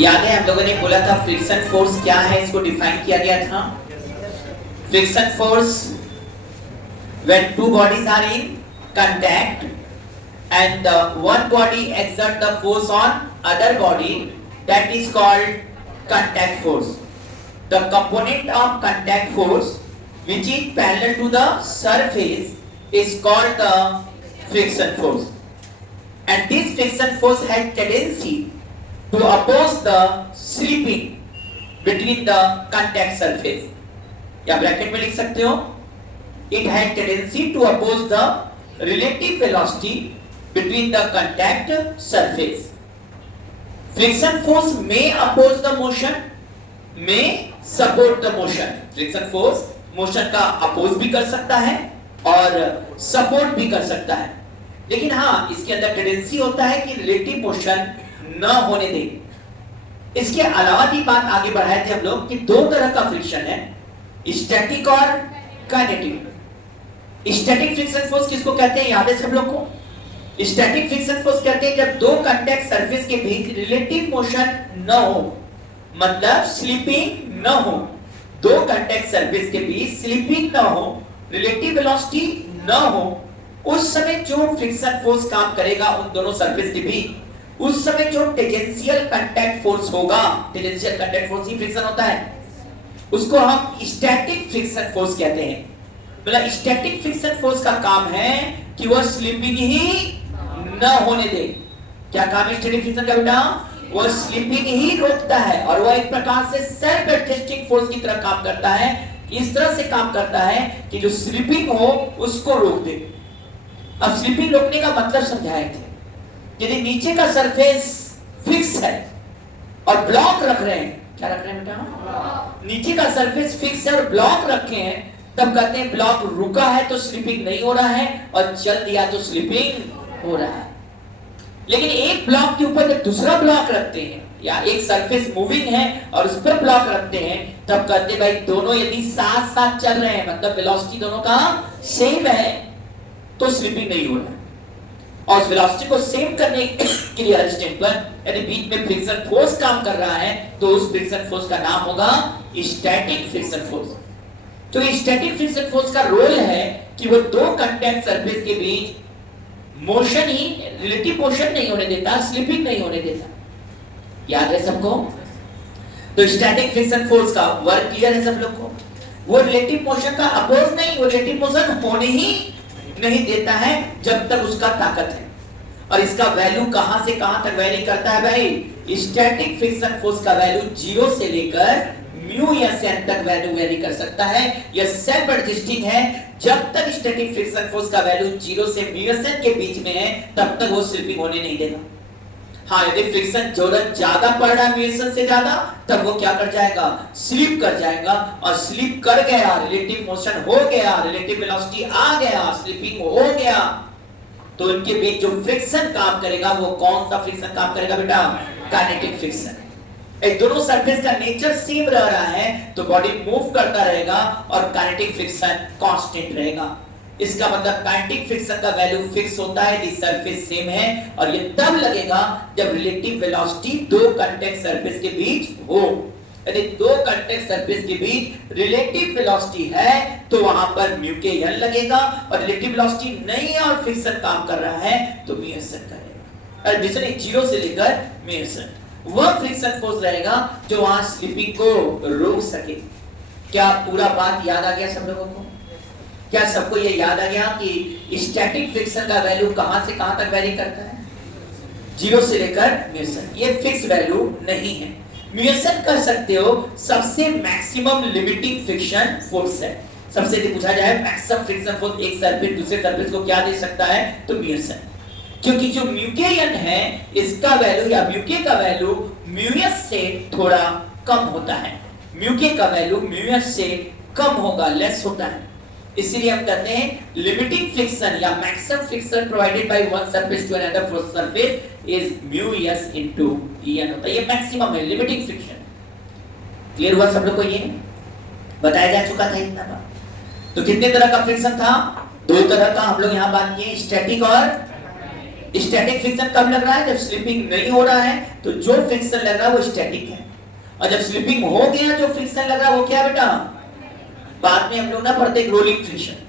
याद है हम लोगों ने बोला था फ्रिक्शन फोर्स क्या है, इसको डिफाइन किया गया था। Friction force when two bodies are in contact and one body exert the force on other body, that is called contact force. The component of contact force which is parallel to the surface is called the friction force, and this friction force has tendency to oppose the slipping between the contact surface. या bracket में लिख सकते हो, it has tendency to oppose the relative velocity between the contact surface. Friction force may oppose the motion, may support the motion. Friction force motion का oppose भी कर सकता है और support भी कर सकता है, लेकिन हाँ इसके अंदर टेंडेंसी होता है कि relative motion न होने दे। इसके अलावा की बात आगे बढ़ाए थे हम लोग कि दो तरह का फ्रिक्शन है, स्टैटिक और काइनेटिक। स्टैटिक फ्रिक्शन फोर्स किसको कहते हैं, याद है सब लोग को? स्टैटिक फ्रिक्शन फोर्स कहते हैं जब दो कांटेक्ट सरफेस के बीच रिलेटिव मोशन न हो, मतलब स्लिपिंग न हो। दो कांटेक्ट सरफेस के बीच स्लिपिंग न हो, रिलेटिव वेलोसिटी न हो, उस समय जो फ्रिक्शन फोर्स काम करेगा उन दोनों सरफेस के बीच, उस समय जो टेंजेंशियल कांटेक्ट फोर्स होगा, टेंजेंशियल कांटेक्ट फोर्स ही फ्रिक्शन होता है, उसको हम स्टैटिक फ्रिक्शन फोर्स कहते हैं। मतलब स्टैटिक फ्रिक्शन फोर्स का काम है कि वह स्लिपिंग ही न होने दे। क्या काम है स्टैटिक फ्रिक्शन का बेटा? वह स्लिपिंग ही रोकता है और वह एक प्रकार से सेल्फ एडजस्टिंग फोर्स की तरह काम करता है। इस तरह से काम करता है कि जो स्लिपिंग हो उसको रोक दे। अब स्लिपिंग रोकने का मतलब समझाए थे। यदि नीचे का सरफेस फिक्स है और ब्लॉक रख रहे हैं, क्या रख रहे हैं बेटा? नीचे का सरफेस फिक्स है और ब्लॉक रखे हैं, तब कहते हैं ब्लॉक रुका है तो स्लिपिंग नहीं हो रहा है और चल दिया तो स्लिपिंग हो रहा है। लेकिन एक ब्लॉक के ऊपर जब दूसरा ब्लॉक रखते हैं या एक सरफेस मूविंग है और उस पर ब्लॉक रखते हैं, तब कहते हैं भाई दोनों यदि साथ साथ चल रहे हैं, मतलब वेलोसिटी दोनों का सेम है, तो स्लिपिंग नहीं हो रहा है। और उस वेलोसिटी को सेम करने के लिए असिस्टेंट पर यदि बीच में फ्रिक्शन फोर्स काम कर रहा है तो उस फ्रिक्शन फोर्स का नाम होगा स्टैटिक फ्रिक्शन फोर्स। तो स्टैटिक फ्रिक्शन फोर्स का रोल है कि वो दो कांटेक्ट सरफेस के बीच मोशन ही, रिलेटिव मोशन नहीं होने देता, स्लिपिंग नहीं होने देता। याद है सबको? तो स्टैटिक फ्रिक्शन फोर्स का वर्क क्लियर है सब लोग को? वो रिलेटिव मोशन का अपोज नहीं, वो रिलेटिव मोशन होने ही नहीं देता है जब तक उसका ताकत है। और इसका वैल्यू कहां से कहां तक वेरी करता है भाई? स्टैटिक फ्रिक्शन फोर्स का वैल्यू 0 से लेकर म्यू या एन तक वैल्यू वेरी कर सकता है। यह सेल्फ एडजस्टिंग है। जब तक स्टैटिक फ्रिक्शन फोर्स का वैल्यू 0 से म्यू एन के बीच में है तब तक वो स्लिपिंग होने नहीं देगा। हाँ, यदि फ्रिक्शन जरूरत ज्यादा पड़ रहा है म्यू एन से ज्यादा, तब वो क्या कर जाएगा? स्लिप कर जाएगा। और स्लिप कर गया, रिलेटिव मोशन हो गया, रिलेटिव वेलोसिटी आ गया, स्लिपिंग हो गया, तो इनके बीच जो फ्रिक्शन काम करेगा वो कौन सा फ्रिक्शन काम करेगा बेटा? Kinetic friction. एक दोनों सरफेस का नेचर सेम रह रहा है तो बॉडी मूव करता रहेगा और काइनेटिक फ्रिक्शन कांस्टेंट रहेगा। इसका मतलब काइनेटिक फ्रिक्शन का वैल्यू फिक्स होता है यदि सरफेस सेम है, और ये तब लगेगा जब रिलेटिव वेलोसिटी दो कांटेक्ट सरफेस के बीच हो। यदि दो कांटेक्ट सरफेस के बीच रिलेटिव वेलोसिटी है तो वहां पर म्यू के एन लगेगा, और रिलेटिव वेलोसिटी नहीं है और फ्रिक्शन काम कर रहा है तो म्यू एस एन करेगा। और डिस्टेंस 0 से लेकर म्यू एस एन वह फ्रिक्शन फोर्स रहेगा जो वहां स्लिपिंग को रोक सके। क्या पूरा बात याद आ गया सब लोगों को? क्या सबको ये याद आ गया कि स्टैटिक फ्रिक्शन का वैल्यू कहां से कहां तक वेरी करता है? 0 से लेकर म्यू एस एन। ये फिक्स वैल्यू नहीं है। म्यू एस एन कह सकते हो सबसे मैक्सिमम लिमिटिंग फ्रिक्शन फोर्स है। सबसे यदि पूछा जाए मैक्सिमम फ्रिक्शन फोर्स एक सरफेस दूसरे सरफेस को क्या दे सकता है, तो म्यू एस एन। क्योंकि जो म्यू के एन है इसका वैल्यू या म्यू के का वैल्यू म्यू एस से थोड़ा कम होता है। म्यू के का वैल्यू म्यू एस से कम होगा, लेस होता है। इसीलिए हम कहते हैं लिमिटिंग फ्रिक्शन या maximum friction provided by one surface to another surface is mu S into N होता है। ये मैक्सिमम है, लिमिटिंग फ्रिक्शन। क्लियर हुआ सब लोग को? ये बताया जा चुका था इतना बात। तो कितने तरह का फ्रिक्शन था? दो तरह का हम लोग यहां बात किए, स्टैटिक और स्टैटिक फ्रिक्शन कब लग रहा है? जब स्लिपिंग नहीं हो रहा है तो जो फ्रिक्शन लग रहा है वो स्टैटिक है, और जब स्लिपिंग हो गया जो फ्रिक्शन लग रहा है वो क्या बेटा? बाद में हम लोग ना पढ़ते हैं रोलिंग फ्रिक्शन।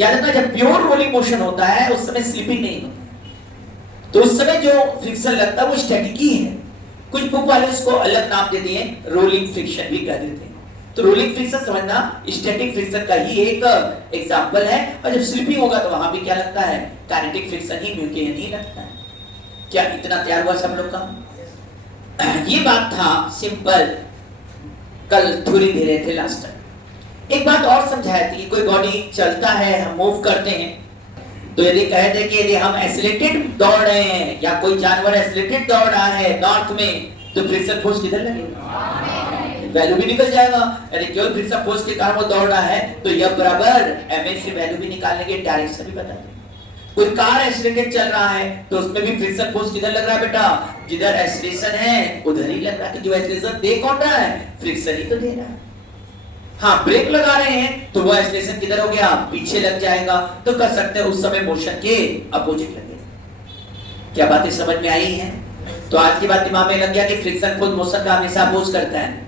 याद रखना, जब प्योर रोलिंग मोशन होता है उस समय स्लिपिंग नहीं होती, तो उस समय जो फ्रिक्शन लगता है वो स्टैटिक ही है। कुछ बुक वाले उसको अलग नाम देते हैं, रोलिंग फ्रिक्शन भी कह देते हैं। तो रोलिंग फ्रिक्शन समझना स्टैटिक फ्रिक्शन का ही एक एग्जांपल है, और जब स्लिपिंग होगा तो वहां भी क्या लगता है? काइनेटिक फ्रिक्शन ही, म्यूकेन ही लगता है। क्या इतना तैयार हुआ सब लोग का? ये बात था सिंपल, कल थ्योरी दे रहे थे लास्ट टाइम। एक बात और समझाया थी, कोई बॉडी चलता है, हम मूव करते हैं, तो यदि कह दे कि यदि हम एक्सीलरेटेड दौड़ रहे हैं या कोई जानवर एक्सीलरेटेड दौड़ रहा है नॉर्थ में, तो फ्रिक्शन फोर्स किधर लगेगा? वैल्यू भी निकल जाएगा। यदि केवल फ्रिक्शन फोर्स के कारण वो दौड़ रहा है तो यह बराबर ma से वैल्यू भी निकालने के डायरेक्शन भी बता दें। कोई कार एक्सीलरेटेड चल रहा है तो उसमें भी फ्रिक्शन फोर्स किधर लग रहा है बेटा? जिधर एक्सीलरेशन है उधर ही लग रहा है, कि जो एक्सीलरेशन दे कौन रहा है? फ्रिक्शन ही तो दे रहा है। हाँ, ब्रेक लगा रहे हैं तो वो एक्सीलरेशन किधर हो गया? पीछे लग जाएगा, तो कर सकते हैं उस समय मोशन के अपोजिट लगेगा। क्या बातें समझ में आई हैं? तो आज की बात दिमाग में लग गया कि फ्रिक्शन खुद मोशन का हमेशा अपोज करता है।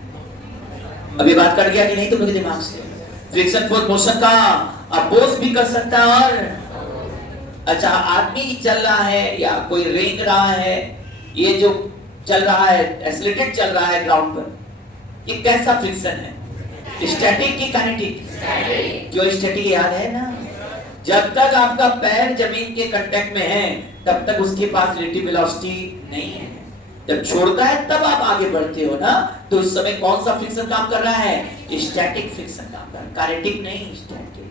अभी बात कट गया कि नहीं तुम लोग के दिमाग से? फ्रिक्शन फोर्स मोशन का अपोज भी कर सकता है। और अच्छा, आदमी चल रहा है या कोई रेंग रहा है, ये जो चल रहा है एक्सीलरेटेड चल रहा है ग्राउंड पर, ये कैसा फ्रिक्शन है? स्टैटिक की काइनेटिक? क्यों स्टैटिक? याद है ना, जब तक आपका पैर जमीन के कांटेक्ट में है तब तक उसके पास रिलेटिव वेलोसिटी नहीं है। जब छोड़ता है तब आप आगे बढ़ते हो ना, तो उस समय कौन सा फ्रिक्शन काम कर रहा है? स्टैटिक फ्रिक्शन काम कर रहा है, काइनेटिक नहीं, स्टैटिक।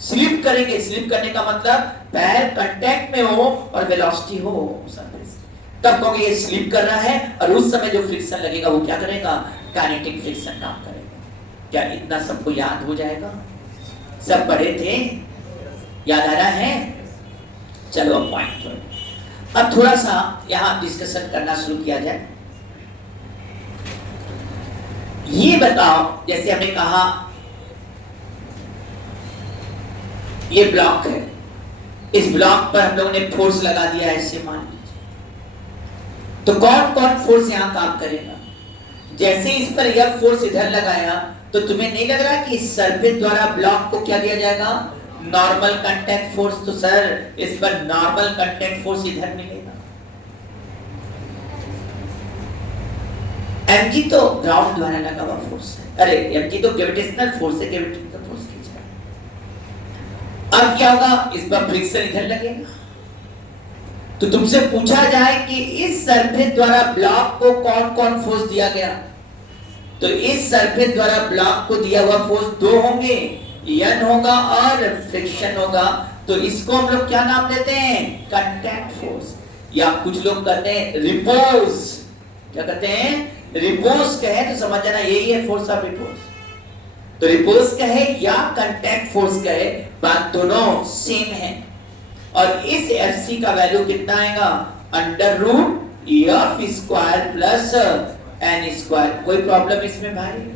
स्लिप करेंगे, स्लिप करने का मतलब पैर कांटेक्ट में हो और वेलोसिटी हो सरफेस, तब कहोगे ये स्लिप कर रहा है, और उस समय जो फ्रिक्शन लगेगा वो क्या करेगा? काइनेटिक फ्रिक्शन काम करेगा। क्या इतना सबको याद हो जाएगा? सब पढ़े थे, याद आ रहा है? चलो अब पॉइंट पर, अब थोड़ा सा यहां डिस्कशन करना शुरू किया जाए। ये बताओ, जैसे हमने कहा ये ब्लॉक है, इस ब्लॉक पर हम लोगों ने फोर्स लगा दिया है, ऐसे मान लीजिए, तो कौन कौन फोर्स यहां काम करेगा? जैसे इस पर यह फोर्स इधर लगाया तो तुम्हें नहीं लग रहा कि इस सरफेस द्वारा ब्लॉक को क्या दिया जाएगा? Normal contact force. तो सर इस पर नॉर्मल कांटेक्ट फोर्स इधर मिलेगा। mg तो ग्राउंड द्वारा लगा हुआ फोर्स है, अरे mg तो ग्रेविटेशनल फोर्स है, ग्रेविटेशनल फोर्स खींच रहा है। अब क्या होगा? इस पर फ्रिक्शन इधर लगेगा। तो तुमसे पूछा जाए कि इस सरफेस द्वारा ब्लॉक को कौन कौन फोर्स दिया गया, तो इस सरफेस द्वारा ब्लॉक को दिया हुआ फोर्स दो होंगे, N होगा और फ्रिक्शन होगा। तो इसको हम लोग क्या नाम देते हैं? कांटेक्ट फोर्स, या कुछ लोग कहते हैं रिपोज। क्या कहते हैं? रिपोज कहे तो समझ जाना यही है फोर्स ऑफ रिपोज। तो रिपोज कहे या कांटेक्ट फोर्स कहे, बात दोनों सेम है। और इस Fc का वैल्यू कितना आएगा? Under root F square plus N square. कोई प्रॉब्लम इसमें भाई?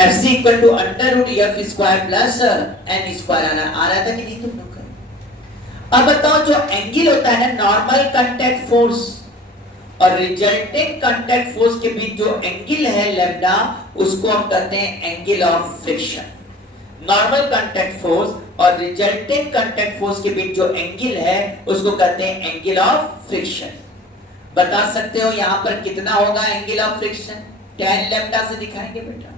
Fc equal to under root F square plus N square आ रहा था कि नहीं तुम लोग का? अब बताओ, जो एंगल होता है ना नॉर्मल कांटेक्ट फोर्स और रिजल्टिंग कांटेक्ट फोर्स के बीच जो एंगल है लैम्डा, उसको हम कहते हैं angle of friction. Normal contact force और रिजल्टिंग कांटेक्ट फोर्स के बीच जो एंगल है उसको कहते हैं एंगल ऑफ फ्रिक्शन। बता सकते हो यहां पर कितना होगा angle of friction? tan lambda से दिखाएंगे बेटा,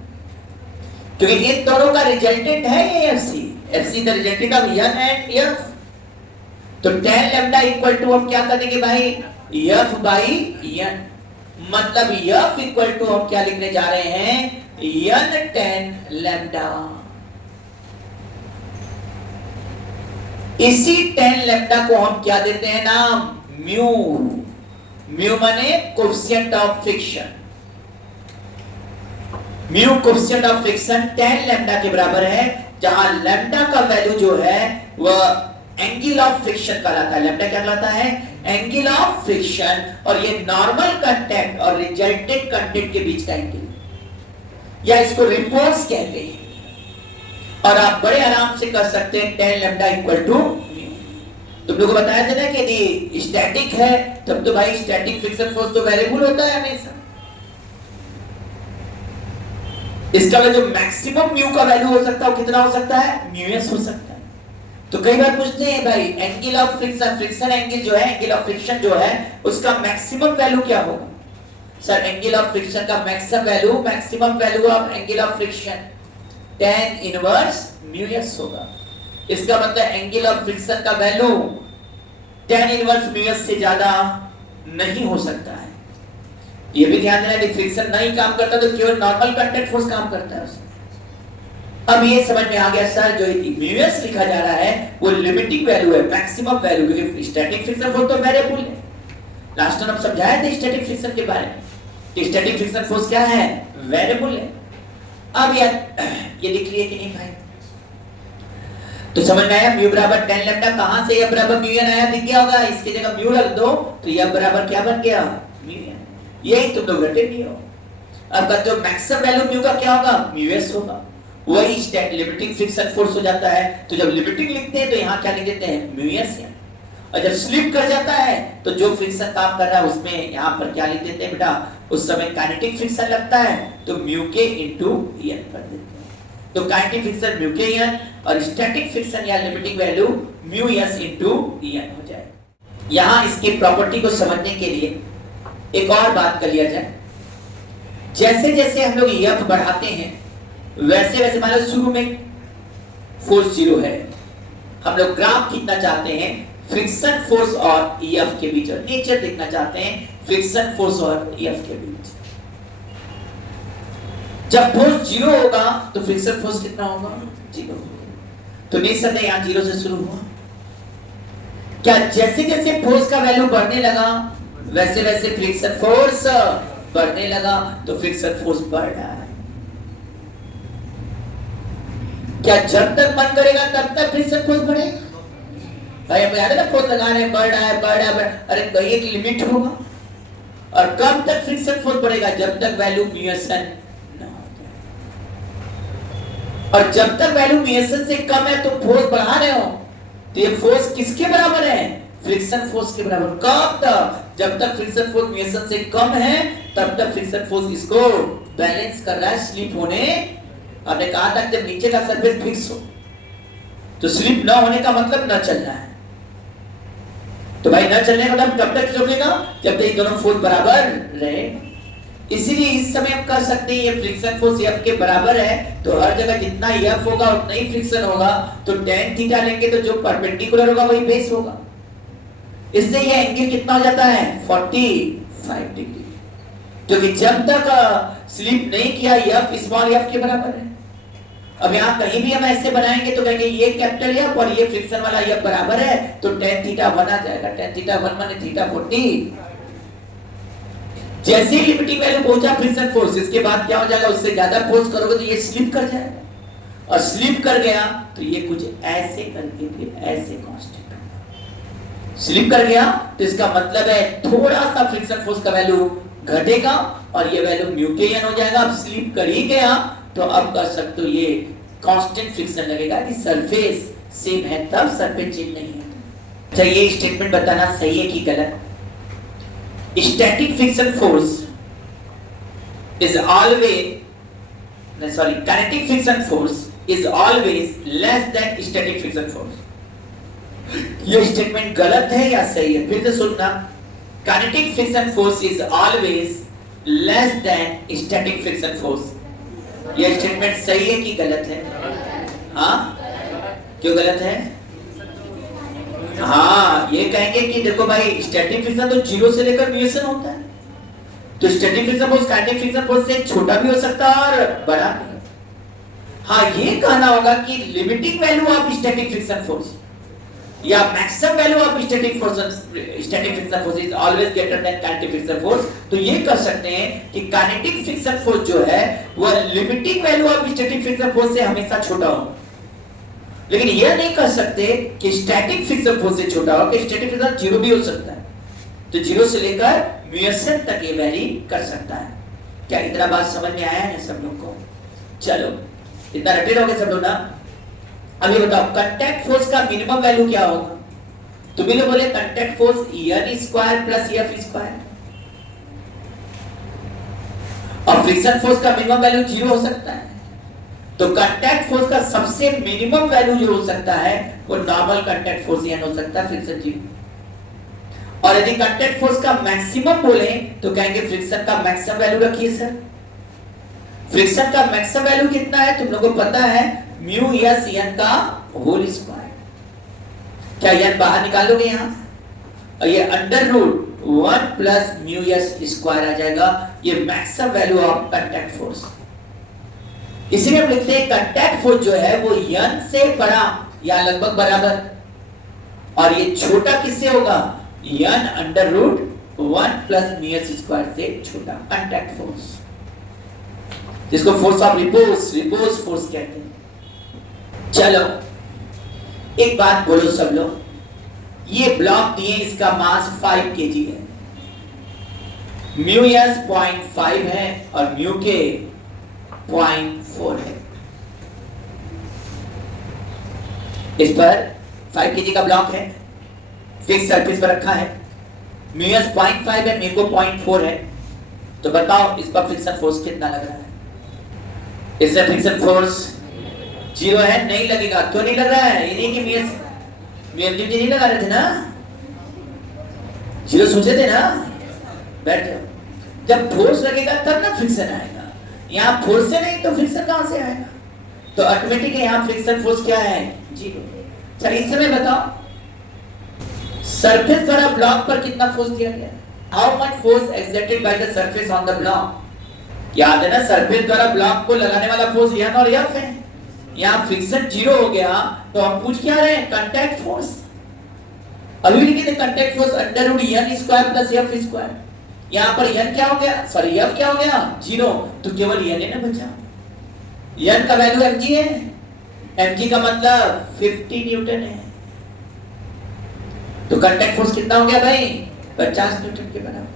क्योंकि इन दोनों का रिजल्टेंट है ये Fc। Fc the resultant of n and f। तो tan लैम्डा इक्वल टू हम क्या करेंगे भाई? f by n। मतलब f इक्वल टू हम क्या लिखने जा रहे हैं? n tan lambda. इसी tan लैम्डा को हम क्या देते हैं नाम? म्यू। म्यू माने coefficient of friction. Mu coefficient of friction tan lambda के बराबर है, जहां लैम्डा का वैल्यू जो है वह एंगल ऑफ फ्रिक्शन कहलाता है। लैम्डा क्या कहलाता है? Angle of friction. और ये नॉर्मल कांटेक्ट और रिजल्टेंट कांटेक्ट के बीच का एंगल, या इसको रिपोज कहते हैं। और आप बड़े आराम से कर सकते हैं tan lambda equal to mu. तुम लोगों को बताया था ना कि यदि स्टैटिक है तब तो भाई स्टैटिक फ्रिक्शन फोर्स तो वेरिएबल होता है हमेशा। इसका जो मैक्सिमम म्यू का वैल्यू हो सकता है वो कितना हो सकता है, म्यू एस हो सकता है। तो कई बार पूछते हैं भाई angle of friction, friction angle जो है, एंगल ऑफ फ्रिक्शन जो है उसका मैक्सिमम वैल्यू क्या होगा? सर एंगल ऑफ फ्रिक्शन का maximum value of angle of friction tan inverse mu S होगा। इसका मतलब एंगल ऑफ फ्रिक्शन का value tan inverse mu S से ज्यादा नहीं हो सकता है। ये भी ध्यान देना कि फ्रिक्शन नहीं काम करता तो केवल नॉर्मल कांटेक्ट फोर्स काम करता है उसमें। अब ये समझ में आ गया सर, जो म्यू एस लिखा जा रहा है वो लिमिटिंग वैल्यू है, मैक्सिमम वैल्यू, क्योंकि स्टैटिक फ्रिक्शन फोर्स तो वेरिएबल है। लास्ट टाइम हम समझाए थे स्टैटिक फ्रिक्शन के बारे में कि स्टैटिक फ्रिक्शन फोर्स क्या है, वेरिएबल है। अब ये लिख लिए कि नहीं भाई? तो समझ में आया म्यू बराबर tan लैम्डा, कहां से f बराबर म्यू एन आया दिख गया होगा। इसकी जगह म्यू रख दो तो f बराबर क्या बन गया, म्यू एन। यही तुम लोग रटे नहीं हो। अब कहते हो मैक्सिमम वैल्यू म्यू का क्या होगा, म्यू एस होगा। वही स्टैट लिमिटिंग फ्रिक्शन फोर्स हो जाता है। तो जब लिमिटिंग लिखते हैं तो यहां क्या लिख देते हैं, म्यू एस। और जब स्लिप कर जाता है तो जो फ्रिक्शन काम कर रहा है उसमें यहां पर क्या लिख देते हैं बेटा, उस समय काइनेटिक फ्रिक्शन लगता है तो म्यू के इनटू एन कर देते हैं। तो काइनेटिक फ्रिक्शन म्यू के एन और स्टैटिक फ्रिक्शन या limiting value mu S into N हो जाएगा। यहां इसकी प्रॉपर्टी को समझने के लिए एक और बात कर लिया जाए। जैसे जैसे हम लोग एफ बढ़ाते हैं वैसे वैसे मान लो शुरू में फोर्स 0 है, हम लोग ग्राफ खींचना चाहते हैं फ्रिक्शन फोर्स और एफ के बीच, और नेचर देखना चाहते हैं फ्रिक्शन फोर्स और एफ के बीच। जब फोर्स 0 होगा तो फ्रिक्शन फोर्स कितना होगा, 0। तो नेचर ने यहां 0 से शुरू हुआ। क्या जैसे जैसे फोर्स का वैल्यू बढ़ने लगा वैसे वैसे फ्रिक्शन फोर्स बढ़ने लगा? तो फ्रिक्शन फोर्स बढ़ रहा है। क्या जब तक मन करेगा तब तक फ्रिक्शन फोर्स बढ़ेगा? भाई अब याद है ना, फोर्स लगा रहे हैं, बढ़ रहा है, अरे कहीं एक लिमिट होगा। और कब तक फ्रिक्शन फोर्स बढ़ेगा, जब तक वैल्यू म्यू एस एन ना हो जाए। और जब तक वैल्यू म्यू एस एन से कम है तो फोर्स बढ़ा रहे हो तो ये फोर्स किसके बराबर है, फ्रिक्शन फोर्स के बराबर। कब तक, जब तक friction force mu S N से कम है तब तक फ्रिक्शन फोर्स इसको बैलेंस कर रहा है स्लिप होने। आपने कहा था जब नीचे का सरफेस फिक्स हो तो स्लिप ना होने का मतलब न चलना है। तो भाई न चलने का मतलब कब तक रुकेगा, जब तक दोनों फोर्स बराबर रहे। इसीलिए इस समय हम कह सकते हैं ये फ्रिक्शन फोर्स एफ के बराबर है तो हर जगह जितना एफ होगा उतना ही फ्रिक्शन होगा। तो tan थीटा लेंगे तो जो परपेंडिकुलर होगा वही बेस होगा। इससे ये एंगल कितना हो जाता है, 45 डिग्री। क्योंकि जब तक स्लिप नहीं किया एफ स्मॉल एफ के बराबर है। अब यहाँ कहीं भी हम ऐसे बनाएंगे तो कहेंगे ये कैपिटल एफ और ये फ्रिक्शन वाला एफ बराबर है तो tan थीटा 1 आ जाएगा। tan थीटा 1 माने थीटा 40। जैसे ही लिमिटिंग वैल्यू पहुंचा फ्रिक्शन फोर्स, इसके बाद क्या हो जाएगा, उससे ज्यादा फोर्स करोगे तो ये स्लिप कर जाएगा। और स्लिप कर गया तो ये कुछ ऐसे करके फिर ऐसे कांस्टेंट होगा। स्लिप कर गया तो इसका मतलब है थोड़ा सा फ्रिक्शन फोर्स का वैल्यू घटेगा और ये वैल्यू म्यू के एन हो जाएगा। अब स्लिप कर ही गया तो अब कर सकते हो ये कांस्टेंट फ्रिक्शन लगेगा कि सरफेस सेम है तब सरफेस चेंज नहीं है। अच्छा ये स्टेटमेंट बताना सही है कि गलत। Static friction force is always kinetic friction force is always less than static friction force. ये स्टेटमेंट गलत है या सही है, फिर से सुनना। Kinetic friction force is always less than static friction force. ये स्टेटमेंट सही है कि गलत है? हाँ क्यों गलत है? हाँ ये कहेंगे कि देखो भाई स्टैटिक फ्रिक्शन तो 0 से लेकर म्यू एस एन होता है तो static friction force kinetic friction force से छोटा भी हो सकता है और बड़ा भी। हाँ ये कहना होगा कि limiting value of static friction force या maximum value of static friction force is always greater than kinetic friction force. तो ये कह सकते हैं कि काइनेटिक फ्रिक्शन फोर्स जो है वह limiting value of static friction force से हमेशा छोटा हो। लेकिन यह नहीं कह सकते कि स्टैटिक फ्रिक्शन फोर्स से छोटा हो, कि स्टैटिक फ्रिक्शन 0 भी हो सकता है। तो 0 से लेकर म्यू एस एन तक ये वैरी कर सकता है। क्या इतना बात समझ में आया है सब लोग को? चलो इतना रटे रहोगे सब लोग ना। अब ये बताओ कांटेक्ट फोर्स का मिनिमम वैल्यू क्या होगा? तुम लोग बोले contact force N square plus F square, और फ्रिक्शन फोर्स का मिनिमम वैल्यू 0 हो सकता है। तो कांटेक्ट फोर्स का सबसे मिनिमम वैल्यू जो हो सकता है वो नॉर्मल कांटेक्ट फोर्स N हो सकता है, फ्रिक्शन 0। और यदि कांटेक्ट फोर्स का मैक्सिमम बोले तो कहेंगे फ्रिक्शन का मैक्सिमम वैल्यू रखिए सर। फ्रिक्शन का मैक्सिमम वैल्यू कितना है तुम लोगों को पता है, म्यू एस N का होल स्क्वायर। क्या N बाहर निकालोगे यहाँ, और ये under root 1 plus mu S square आ जाएगा, ये maximum value of contact force. इसलिए हम लिखते हैं कांटेक्ट फोर्स जो है वो N से बड़ा या लगभग बराबर, और ये छोटा किससे होगा, N under root 1 plus mu S square से छोटा कांटेक्ट फोर्स, जिसको फोर्स ऑफ रिपोज फोर्स कहते हैं। चलो एक बात बोलो सब लोग, ये ब्लॉक दिए, इसका मास 5 kg है, म्यू एस 0.5 है और म्यू के 0.4 है। इस पर 5 kg का ब्लॉक है, फिक्स सरफेस पर रखा है, म्यू एस 0.5 है, म्यू को 0.4 है। तो बताओ इस पर फ्रिक्शन फोर्स कितना लग रहा है? इससे फ्रिक्शन फोर्स 0 है, नहीं लगेगा। क्यों नहीं लग रहा है? ये कि म्यू नहीं लगा रहे थे ना, 0 सोचे थे ना, बैठ जाओ। जब फोर्स लगेगा तब ना फ्रिक्शन आएगा, यहाँ फोर्स से नहीं तो फ्रिक्शन कहां से आएगा? तो ऑटोमेटिक यहाँ फ्रिक्शन फोर्स क्या है, 0। चलिए इस समय बताओ सरफेस द्वारा ब्लॉक पर कितना फोर्स दिया गया? How much force exerted by the surface on the block? याद है ना, सरफेस द्वारा ब्लॉक को लगाने वाला फोर्स N और F है। यहाँ फ्रिक्शन 0 हो गया तो हम पूछ क्या रहे हैं, कांटेक्ट फोर्स। अभी लिखे थे contact force under root N square plus F square. यहाँ पर N क्या हो गया, सॉरी F क्या हो गया, 0, तो केवल N ही ना बचा। N का वैल्यू mg है, mg का मतलब 50 न्यूटन है। तो कांटेक्ट फोर्स कितना हो गया भाई, 50 न्यूटन के बराबर।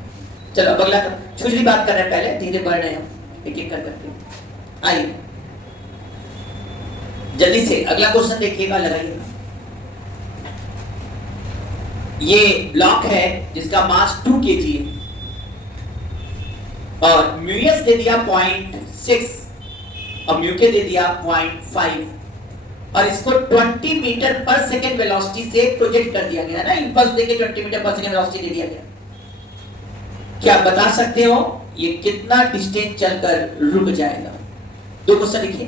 चलो अब अगला छोटी बात कर रहे हैं, पहले धीरे बढ़ रहे हैं हम एक एक कर करके। आइए जल्दी से अगला क्वेश्चन देखिएगा, लगाइएगा। ये ब्लॉक है जिसका मास 2 kg है और म्यू एस दे दिया 0.6 और म्यू के दे दिया 0.5 और इसको 20 मीटर पर सेकेंड वेलोसिटी से प्रोजेक्ट कर दिया गया ना, इंपल्स देके 20 मीटर पर सेकेंड वेलोसिटी दे दिया गया। क्या बता सकते हो ये कितना डिस्टेंस चलकर रुक जाएगा? दो क्वेश्चन लिखिए।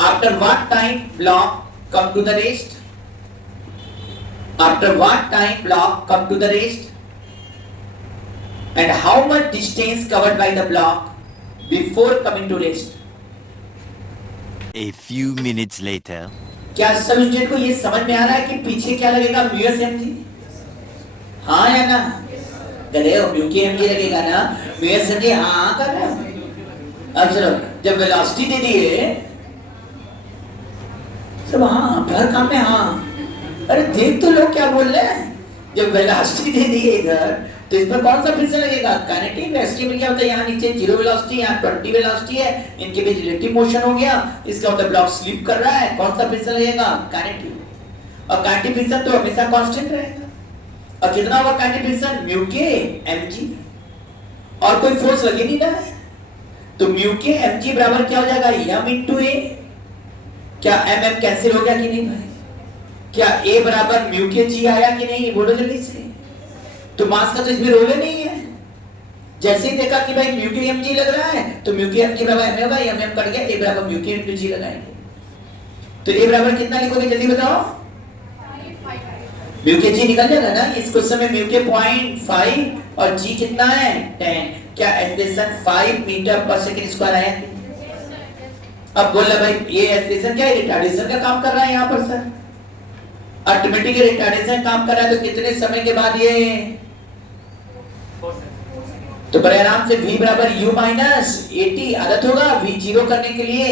After what time block come to the rest? After what time block come to the rest? And how much distance covered by the block before coming to rest? A few minutes later. क्या सब student को ये समझ में आ रहा है कि पीछे क्या लगेगा, म्यू एस mg? हाँ या ना? गधे हो, म्यू के mg लगेगा ना, म्यू एस mg हाँ कर रहे हो। अब चलो जब वेलोसिटी दे दी है सब हाँ, हर काम में हाँ। अरे देख तो लोग क्या बोल रहे हैं, जब वेलोसिटी दे दी है इधर तो इस पर कौन सा फ्रिक्शन लगेगा, काइनेटिक। वेलोसिटी में क्या होता है, यहाँ नीचे 0 वेलोसिटी, यहाँ 20 वेलोसिटी है, इनके बीच रिलेटिव मोशन हो गया, इसका मतलब ब्लॉक स्लिप कर रहा है, कौन सा फ्रिक्शन लगेगा, काइनेटिक। और काइनेटिक फ्रिक्शन तो हमेशा कांस्टेंट रहेगा। और कितना होगा काइनेटिक फ्रिक्शन, म्यू के mg, और कोई फोर्स लगे नहीं रहा है तो म्यू के mg बराबर क्या हो जाएगा, m into a। क्या mm कैंसिल हो गया कि नहीं भाई? क्या a बराबर म्यू के g आया कि नहीं, बोलो जल्दी से। तो मास का तो इसमें रोल ही नहीं है। जैसे ही देखा कि भाई म्यू के mg लग रहा है तो म्यू के mg बराबर m होगा, mm कट गया, a बराबर म्यू के into g लगाएंगे। तो a बराबर कितना लिखोगे जल्दी बताओ, म्यू के g निकल जाएगा ना। इस क्वेश्चन में म्यू के 0.5 और g कितना है 10। क्या एक्सप्रेशन 5 मीटर पर सेकंड स्क्वायर आया? अब बोल रहा भाई ये एक्सप्रेशन क्या है, रिटार्डेशन का काम कर रहा है यहाँ पर सर, ऑटोमेटिक रिटार्डेशन काम कर रहा है। तो कितने समय के बाद ये, तो बड़े आराम से v बराबर u माइनस 80, आदत होगा v जीरो करने के लिए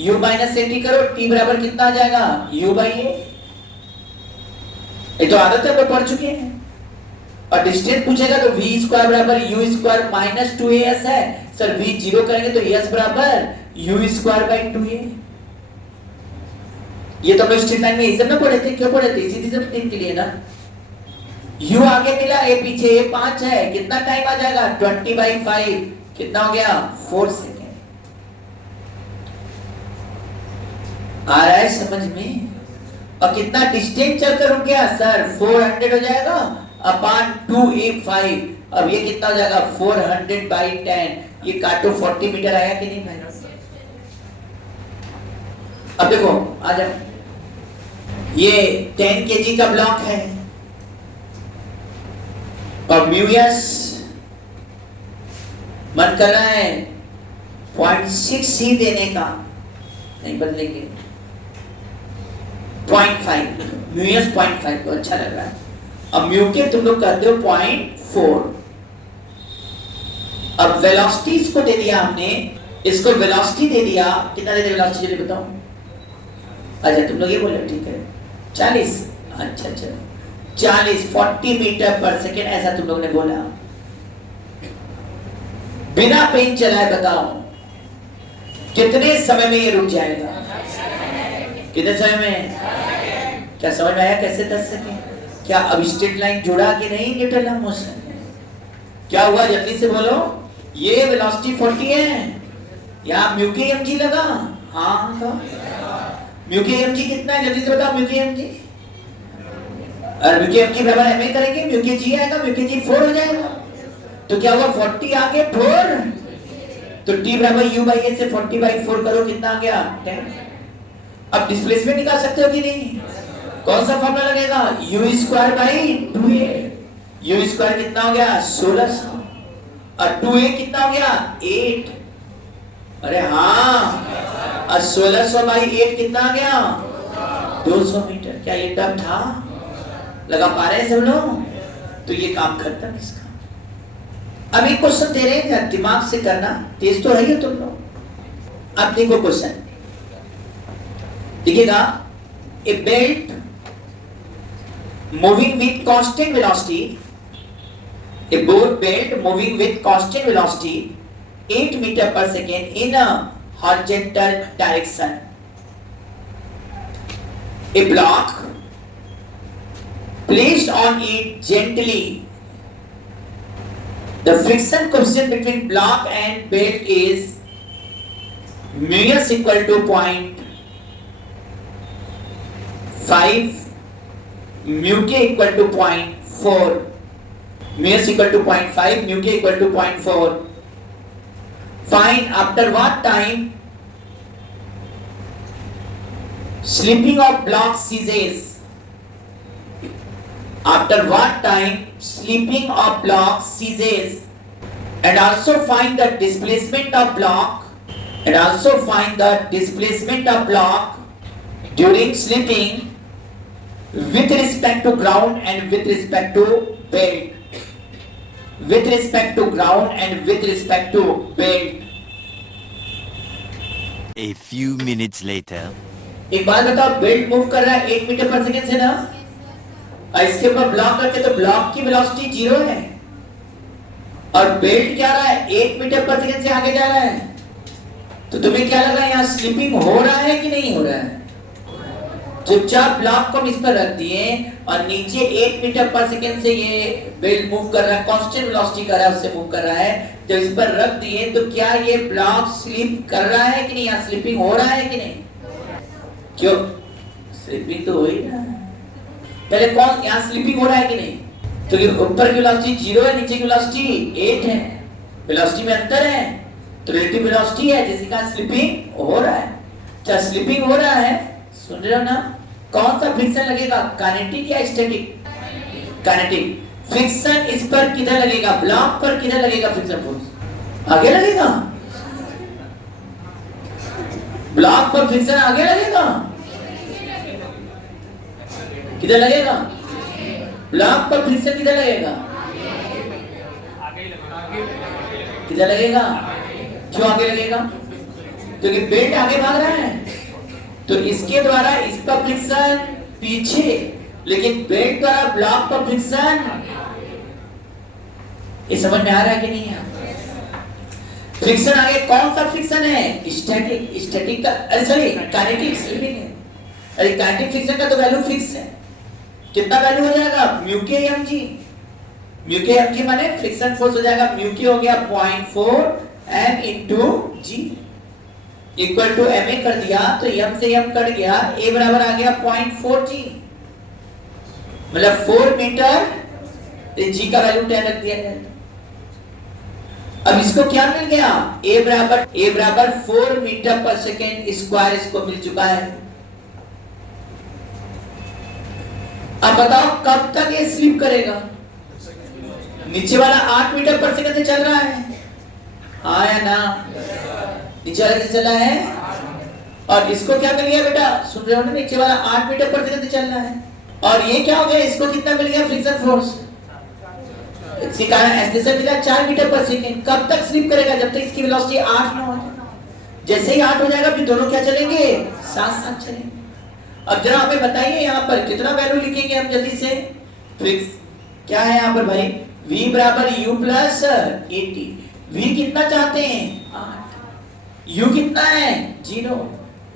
u माइनस 80 करो, t बराबर कितना आ जाएगा, u बाई a। ये तो आदत है, वो पढ़ चुके हैं। और डिस्टेंस पूछेगा तो v स्क्वायर बराबर u स्क्वायर माइनस 2as है सर, v जीरो करेंगे तो s बराबर u स्क्वायर बाई 2a। ये तो हम स्ट्रेट लाइन में इसे ना पढ़े थे, क्यों पढ़े थे, इसी के लिए ना। U आगे मिला, A पीछे, A 5 है, कितना टाइम आ जाएगा 20/5, कितना हो गया 4 सेकेंड। आ रहा है समझ में? और कितना डिस्टेंस चलकर रुक गया सर 400 हो जाएगा अपॉन 2A5। अब ये कितना हो जाएगा 400/10। ये काटो 40 मीटर आया कि नहीं भाई? अब देखो आ जाओ, ये 10 kg का ब्लॉक है और म्यूएस मन कर रहा है 0.6 ही देने का, नहीं बदलेंगे 0.5, म्यूएस 0.5 तो अच्छा लग रहा है। अब म्यू के तुम लोग कहते हो 0.4। अब वेलोसिटी इसको दे दिया हमने, इसको वेलोसिटी दे दिया, कितना दे दिया वेलोसिटी चलिए बताओ। अच्छा तुम लोग ये बोले ठीक है 40, अच्छा 40 मीटर पर सेकेंड ऐसा तुम लोग ने बोला। बिना पेन चलाए बताओ कितने समय में ये रुक जाएगा? कितने समय में? क्या समझ में आया कैसे 10 सेकेंड? क्या अब स्ट्रेट लाइन जुड़ा कि नहीं न्यूटन मोशन? क्या हुआ जल्दी से बोलो। ये वेलोसिटी 40 है, यहाँ म्यू के mg लगा। हाँ तो म्यू के mg कितना है जल्दी से बताओ। म्यू के mg और म्यू के mg बराबर ma करेंगे, म्यू के g आएगा, म्यू के g 4 हो जाएगा। तो क्या हुआ 40 आगे 4, तो t बराबर u बाई a से 40/4 करो, कितना आ गया 10। अब डिस्प्लेसमेंट निकाल सकते हो कि नहीं? कौन सा फॉर्मूला लगेगा? u²/2a। u² कितना हो गया 1600 और 2a कितना हो गया 8। अरे हाँ, और 1600/8 कितना आ गया 200 मीटर। क्या ये टफ था? लगा पा रहे हैं सब लोग? तो ये काम खत्म इसका। अब एक क्वेश्चन दे रहे हैं, दिमाग से करना, तेज तो है ही तुम लोग। अब देखो क्वेश्चन देखिएगा, a belt moving with constant velocity, a belt moving with constant velocity 8 meter per second in a horizontal direction. A block placed on it gently. The friction coefficient between block and belt is μs equal to 0.5, mu k equal to 0.4. μs equal to 0.5, mu k equal to 0.4. Find after what time slipping of block ceases. After what time slipping of block ceases, and also find the displacement of block, and also find the displacement of block during slipping with respect to ground and with respect to belt. With respect to ground and with respect to belt. A few minutes later. एक बात बताओ, belt move कर रहा है 8 metre पर second से ना, और इसके ऊपर ब्लॉक रखे तो ब्लॉक की वेलोसिटी 0 है और बेल्ट क्या रहा है 8 मीटर पर सेकेंड से आगे जा रहा है। तो तुम्हें क्या लग रहा है यहाँ स्लिपिंग हो रहा है कि नहीं हो रहा है? चुपचाप ब्लॉक को इस पर रख दिए और नीचे 8 मीटर पर सेकेंड से ये बेल्ट मूव कर रहा है, कांस्टेंट वेलोसिटी कर रहा है, उससे मूव कर रहा है। जब इस पर रख दिए तो क्या ये ब्लॉक स्लिप कर रहा है कि नहीं? यहाँ स्लिपिंग हो रहा है कि नहीं? क्यों? स्लिपिंग तो हो ही रहा है। पहले कौन यहाँ स्लिपिंग हो रहा है कि नहीं? तो ये ऊपर की वेलोसिटी 0 है, नीचे की वेलोसिटी 8 है, वेलोसिटी में अंतर है, तो रिलेटिव वेलोसिटी है जिसका स्लिपिंग हो रहा है। क्या स्लिपिंग हो रहा है? सुन रहे हो ना? कौन सा फ्रिक्शन लगेगा, काइनेटिक या स्टैटिक? काइनेटिक। फ्रिक्शन इस पर किधर लगेगा? ब्लॉक पर किधर लगेगा फ्रिक्शन फोर्स? आगे लगेगा। ब्लॉक पर फ्रिक्शन आगे लगेगा, किधर लगेगा? ब्लॉक पर फ्रिक्शन किधर लगेगा? किधर लगेगा? क्यों आगे लगेगा? क्योंकि बेल्ट आगे भाग रहा है, तो इसके द्वारा इस पर फ्रिक्शन पीछे, लेकिन बेल्ट द्वारा ब्लॉक पर फ्रिक्शन। ये समझ में आ रहा है कि नहीं है? फ्रिक्शन आगे कौन सा फ्रिक्शन है? स्टैटिक। स्टैटिक का, अरे सॉरी काइनेटिक, स्लिपिंग है। अरे काइनेटिक फ्रिक्शन का तो वैल्यू फिक्स है, कितना वैल्यू हो जाएगा म्यू के एम जी, म्यू के एम जी माने फ्रिक्शन फोर्स हो जाएगा म्यू के हो गया 0.4 M into G equal to M A कर दिया तो एम से एम कट गया, ए बराबर आ गया 0.4 जी, मतलब 4 मीटर, जी का वैल्यू 10 रख दिया गया। अब इसको क्या मिल गया, ए बराबर 4 मीटर पर सेकेंड स्क्वायर इसको मिल चुका है। अब बताओ कब तक ये स्लिप करेगा, नीचे वाला 8 मीटर पर सेकंड से चल रहा है, हाँ या ना, नीचे वाला कितना चल रहा है, और इसको क्या मिल गया बेटा, सुन रहे हो ना, नीचे वाला 8 मीटर पर सेकंड से चल रहा है, और ये क्या हो गया, इसको कितना मिल गया फ्रिक्शन फोर्स, इसके कारण एक्सेलरेशन मिला 4 मीटर पर सेकंड। कब तक स्लिप करेगा, जब तक इसकी वेलोसिटी 8 ना हो, जैसे ही 8 हो जाएगा फिर दोनों क्या चलेंगे, साथ साथ चलेंगे। अब जरा हमें बताइए यहाँ पर कितना वैल्यू लिखेंगे हम जल्दी से, क्या है यहाँ पर भाई, v बराबर u प्लस 80, v कितना चाहते हैं 8, u कितना है 0,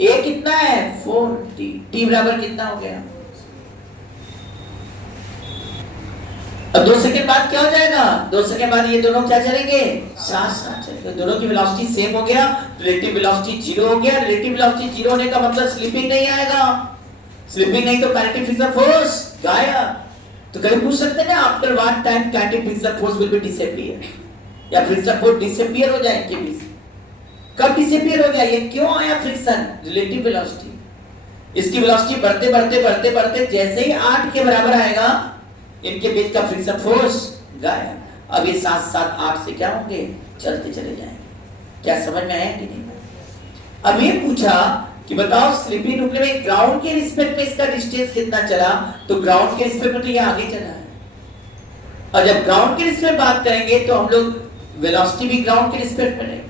a कितना है 4, t बराबर कितना हो गया। अब 2 सेकंड बाद क्या हो जाएगा, 2 सेकंड बाद ये दोनों क्या चलेंगे, साथ साथ चलेंगे, दोनों की वेलोसिटी सेम हो गया, रिलेटिव वेलोसिटी 0 हो गया। रिलेटिव वेलोसिटी 0 होने का मतलब स्लिपिंग नहीं आएगा, स्लिपिंग नहीं तो काइनेटिक फ्रिक्शन फोर्स गायब। तो कभी पूछ सकते हैं ना, after what time kinetic friction force will be disappear, या फ्रिक्शन फोर्स डिसअपीयर हो जाए इनके बीच, कब डिसअपीयर हो गया, ये क्यों आया फ्रिक्शन, रिलेटिव वेलोसिटी, इसकी वेलोसिटी बढ़ते बढ़ते बढ़ते बढ़ते जैसे ही 8 के बराबर आएगा इनके बीच का फ्रिक्शन फोर्स गायब। अब ये साथ साथ 8 से क्या होंगे, चलते चले जाएंगे। क्या समझ में आया कि नहीं। अब ये पूछा कि बताओ स्लिपिंग रुकने में ग्राउंड के रिस्पेक्ट में इसका डिस्टेंस कितना चला, तो ग्राउंड के रिस्पेक्ट में तो ये आगे चला है, और जब ग्राउंड के रिस्पेक्ट बात करेंगे तो हम लोग वेलोसिटी भी ग्राउंड के रिस्पेक्ट में लेंगे,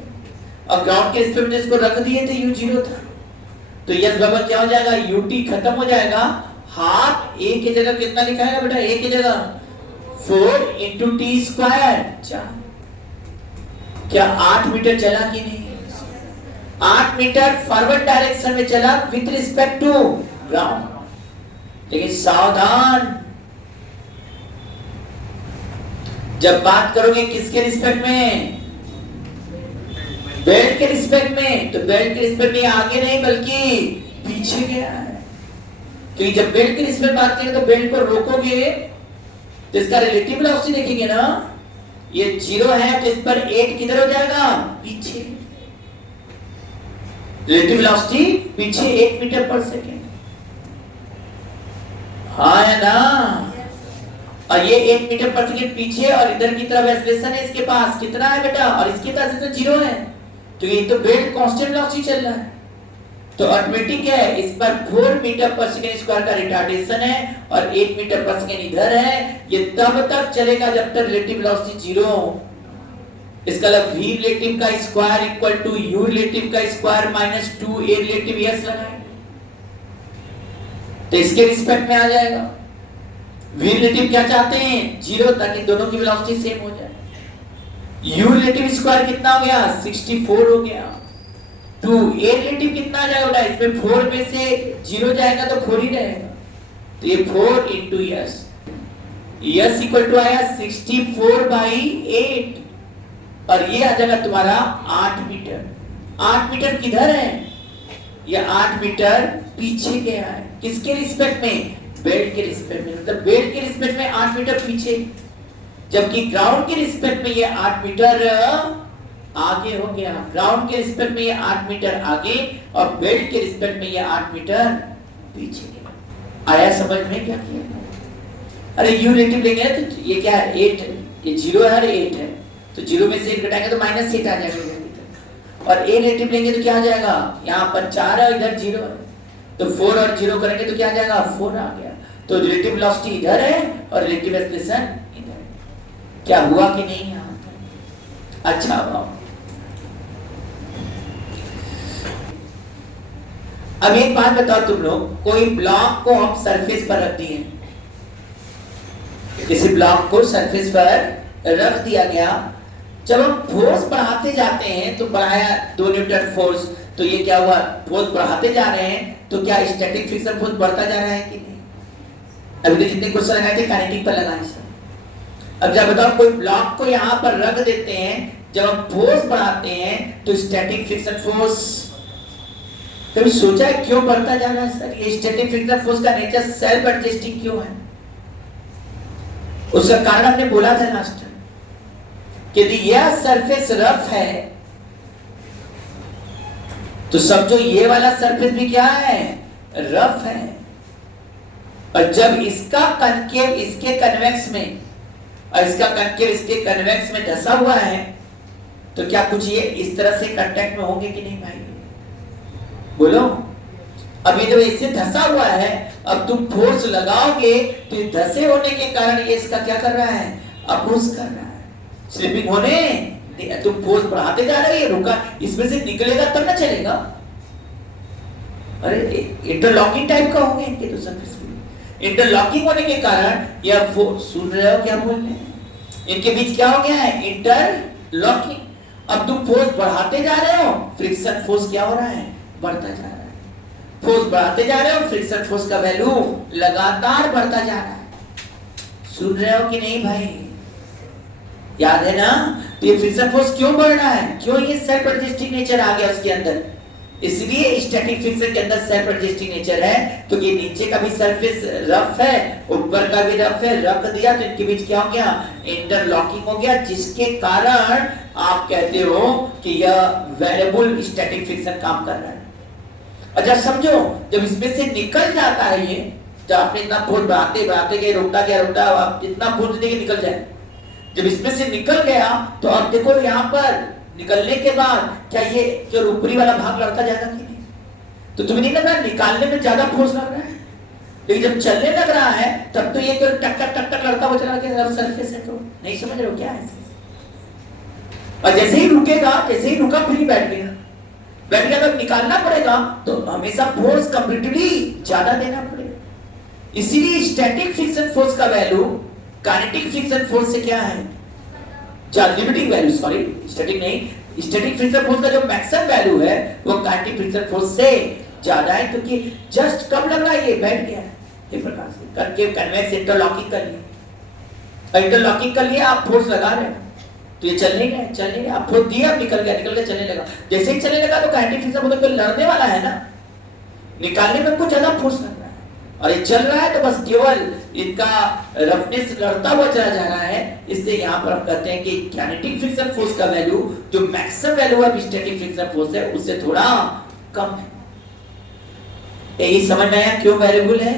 और ग्राउंड के रिस्पेक्ट में इसको रख दिए थे u 0 था, तो यस बराबर क्या हो जाएगा, ut खत्म हो जाएगा, हाफ a की जगह कितना लिखा है बेटा, a की जगह 4 इंटू टी स्क्वायर 4, क्या 8 मीटर चला कि नहीं, 8 मीटर फॉरवर्ड डायरेक्शन में चला विथ रिस्पेक्ट टू ग्राउंड। लेकिन सावधान, जब बात करोगे किसके रिस्पेक्ट में, बेल्ट के रिस्पेक्ट में, तो बेल्ट के रिस्पेक्ट में आगे नहीं बल्कि पीछे गया है, क्योंकि जब बेल्ट के रिस्पेक्ट बात करेंगे तो बेल्ट को रोकोगे तो इसका रिलेटिव वेलोसिटी देखेंगे ना, ये 0 है तो इस पर 8 किधर हो जाएगा, पीछे, रिलेटिव वेलोसिटी पीछे 8 मीटर पर सेकेंड, हाँ है ना, और ये 8 मीटर पर सेकेंड पीछे, और इधर की तरफ एक्सेलरेशन है इसके पास कितना है बेटा, और इसके पास तो 0 है, तो ये तो बेल्ट कांस्टेंट वेलोसिटी चल रहा है, तो ऑटोमेटिक है इस पर 4 मीटर पर सेकेंड स्क्वायर का रिटार्डेशन है, और 8 मीटर पर सेकेंड इधर है, ये तब तक चलेगा जब तक रिलेटिव वेलोसिटी 0 हो। इसका मतलब v रिलेटिव का square equal to u relative का square minus 2a relative s लगाएं, तो इसके रिस्पेक्ट में आ जाएगा। v रिलेटिव क्या चाहते हैं 0, ताकि दोनों की वेलोसिटी सेम हो जाए। u रिलेटिव स्क्वायर कितना हो गया 64 हो गया, टू a रिलेटिव कितना आ जाएगा, इसमें 4 में से 0 जाएगा तो 4 ही रहेगा, तो ये 4 into yes, yes equal to आया 64 बाई 8, और ये आ जाएगा तुम्हारा 8 मीटर। 8 मीटर किधर है, ये 8 मीटर पीछे गया है, किसके रिस्पेक्ट में, बेल्ट के रिस्पेक्ट में, मतलब बेल्ट के रिस्पेक्ट में 8 मीटर पीछे, जबकि ग्राउंड के रिस्पेक्ट में ये 8 मीटर आगे हो गया, ग्राउंड के रिस्पेक्ट में ये 8 मीटर आगे, और बेल्ट के रिस्पेक्ट में ये 8 मीटर पीछे गया। आया समझ में क्या किया, अरे u रिलेटिव लेंगे तो ये क्या है 8, ये 0 है और 8 है, तो 0 में से 8 घटाएंगे तो माइनस 8 आ जाएगा, और a रिलेटिव लेंगे तो क्या आ जाएगा, यहाँ पर 4 है इधर 0 है, तो 4 और 0 करेंगे तो क्या आ जाएगा 4 आ गया, तो रिलेटिव वेलोसिटी इधर है और रिलेटिव एक्सेलरेशन इधर है। क्या हुआ कि नहीं यहाँ पर, अच्छा हुआ। अब एक बात बताओ तुम लोग, कोई ब्लॉक को हम सरफेस पर रख दिए, किसी ब्लॉक को सरफेस पर रख दिया गया, जब हम फोर्स बढ़ाते जाते हैं तो बढ़ाया 2 न्यूटन फोर्स, तो ये क्या हुआ, फोर्स बढ़ाते जा रहे हैं तो क्या स्टैटिक फ्रिक्शन फोर्स बढ़ता जा रहा है कि नहीं, अभी तो जितने क्वेश्चन लगाए थे काइनेटिक पर लगाए सर। अब जब बताओ कोई ब्लॉक को यहाँ पर रख देते हैं, जब हम फोर्स बढ़ाते हैं तो स्टैटिक फ्रिक्शन फोर्स, कभी सोचा है क्यों बढ़ता जा रहा है सर? ये स्टैटिक फ्रिक्शन फोर्स का नेचर सेल्फ एडजस्टिंग क्यों है? उसका कारण हमने बोला था लास्ट टाइम कि यदि यह सरफेस रफ है तो समझो ये वाला सरफेस भी क्या है? रफ है। और जब इसका कनकेव इसके कन्वेक्स में और इसका कनकेव इसके कन्वेक्स में धंसा हुआ है तो क्या कुछ ये इस तरह से कांटेक्ट में होंगे कि नहीं भाई? बोलो। अभी जब इससे धंसा हुआ है, अब तुम फोर्स लगाओगे तो ये धंसे होने के कारण ये इसका क्या कर रहा है? अपोज कर रहा है, स्लिपिंग होने। तुम फोर्स बढ़ाते जा रहे हो, ये रुका, इसमें से निकलेगा तब ना चलेगा। अरे इंटरलॉकिंग टाइप का होंगे इनके तो सरफेस में। इंटरलॉकिंग होने के कारण यह फोर्स, सुन रहे हो क्या बोल रहे हैं? इनके बीच क्या हो गया है? इंटरलॉकिंग। अब तुम फोर्स बढ़ाते जा रहे हो, फ्रिक्शन फोर्स क्या हो रहा है? बढ़ता जा रहा है। फोर्स बढ़ाते जा रहे हो, फ्रिक्शन फोर्स का वैल्यू लगातार बढ़ता जा रहा है। सुन रहे हो कि नहीं भाई? याद है ना? तो ये फ्रिक्शन फोर्स क्यों बढ़ रहा है? क्यों? ये सेल्फ एडजस्टिंग नेचर आ गया उसके अंदर, इसलिए स्टैटिक फ्रिक्शन के अंदर सेल्फ एडजस्टिंग नेचर है। तो ये नीचे का भी सरफेस रफ है, ऊपर का भी रफ है, रख दिया तो इनके बीच क्या हो गया? इंटरलॉकिंग हो गया, जिसके कारण आप कहते हो कि यह वेरिएबल स्टैटिक फ्रिक्शन काम कर रहा है। अच्छा समझो, जब इसमें से निकल जाता है ये, जब आपने इतना फोर्स बढ़ाते बढ़ाते गए, रोकता गया रोकता, आप जितना फोर्स देंगे निकल जाए। जब इसमें से निकल गया तो अब देखो यहाँ पर निकलने के बाद क्या ये जो ऊपरी वाला भाग लड़ता जाएगा कि नहीं? तो तुम्हें नहीं लग रहा निकालने में ज्यादा फोर्स लग रहा है, लेकिन जब चलने लग रहा है तब तो ये तो टक टक टक टक लड़ता हुआ चला गया सरफेस है। तो नहीं समझ रहे हो क्या है? और जैसे ही रुकेगा, जैसे ही रुका फिर बैठ गया, बैठ गया तब निकालना पड़ेगा तो हमेशा फोर्स कंपैरेटिवली ज्यादा देना पड़ेगा। इसीलिए स्टैटिक फ्रिक्शन फोर्स का वैल्यू काइनेटिक फ्रिक्शन फोर्स से क्या है? लिमिटिंग वैल्यू, सॉरी स्टैटिक नहीं, स्टैटिक फ्रिक्शन फोर्स का जो मैक्सिमम वैल्यू है वो काइनेटिक फ्रिक्शन फोर्स से ज्यादा है, क्योंकि जस्ट कब लग रहा है? ये बैठ गया है इस प्रकार से करके कन्वेक्स इंटरलॉकिंग कर लिया, इंटरलॉकिंग कर लिया, आप फोर्स लगा रहे हो तो ये चल नहीं गया, आप फोर्स दिया, निकल गया, निकल के चलने लगा। जैसे ही चलने लगा तो काइनेटिक फ्रिक्शन मतलब कोई लड़ने वाला है ना, निकालने में कुछ ज्यादा फोर्स लग रहा है, और ये चल रहा है तो बस केवल इनका रफनेस लड़ता हुआ चला जा रहा है। इससे यहाँ पर हम कहते हैं कि काइनेटिक फ्रिक्शन फोर्स का वैल्यू जो मैक्सिमम वैल्यू है स्टैटिक फ्रिक्शन फोर्स है उससे थोड़ा कम है। यही समझ में आया क्यों वेरिएबल है?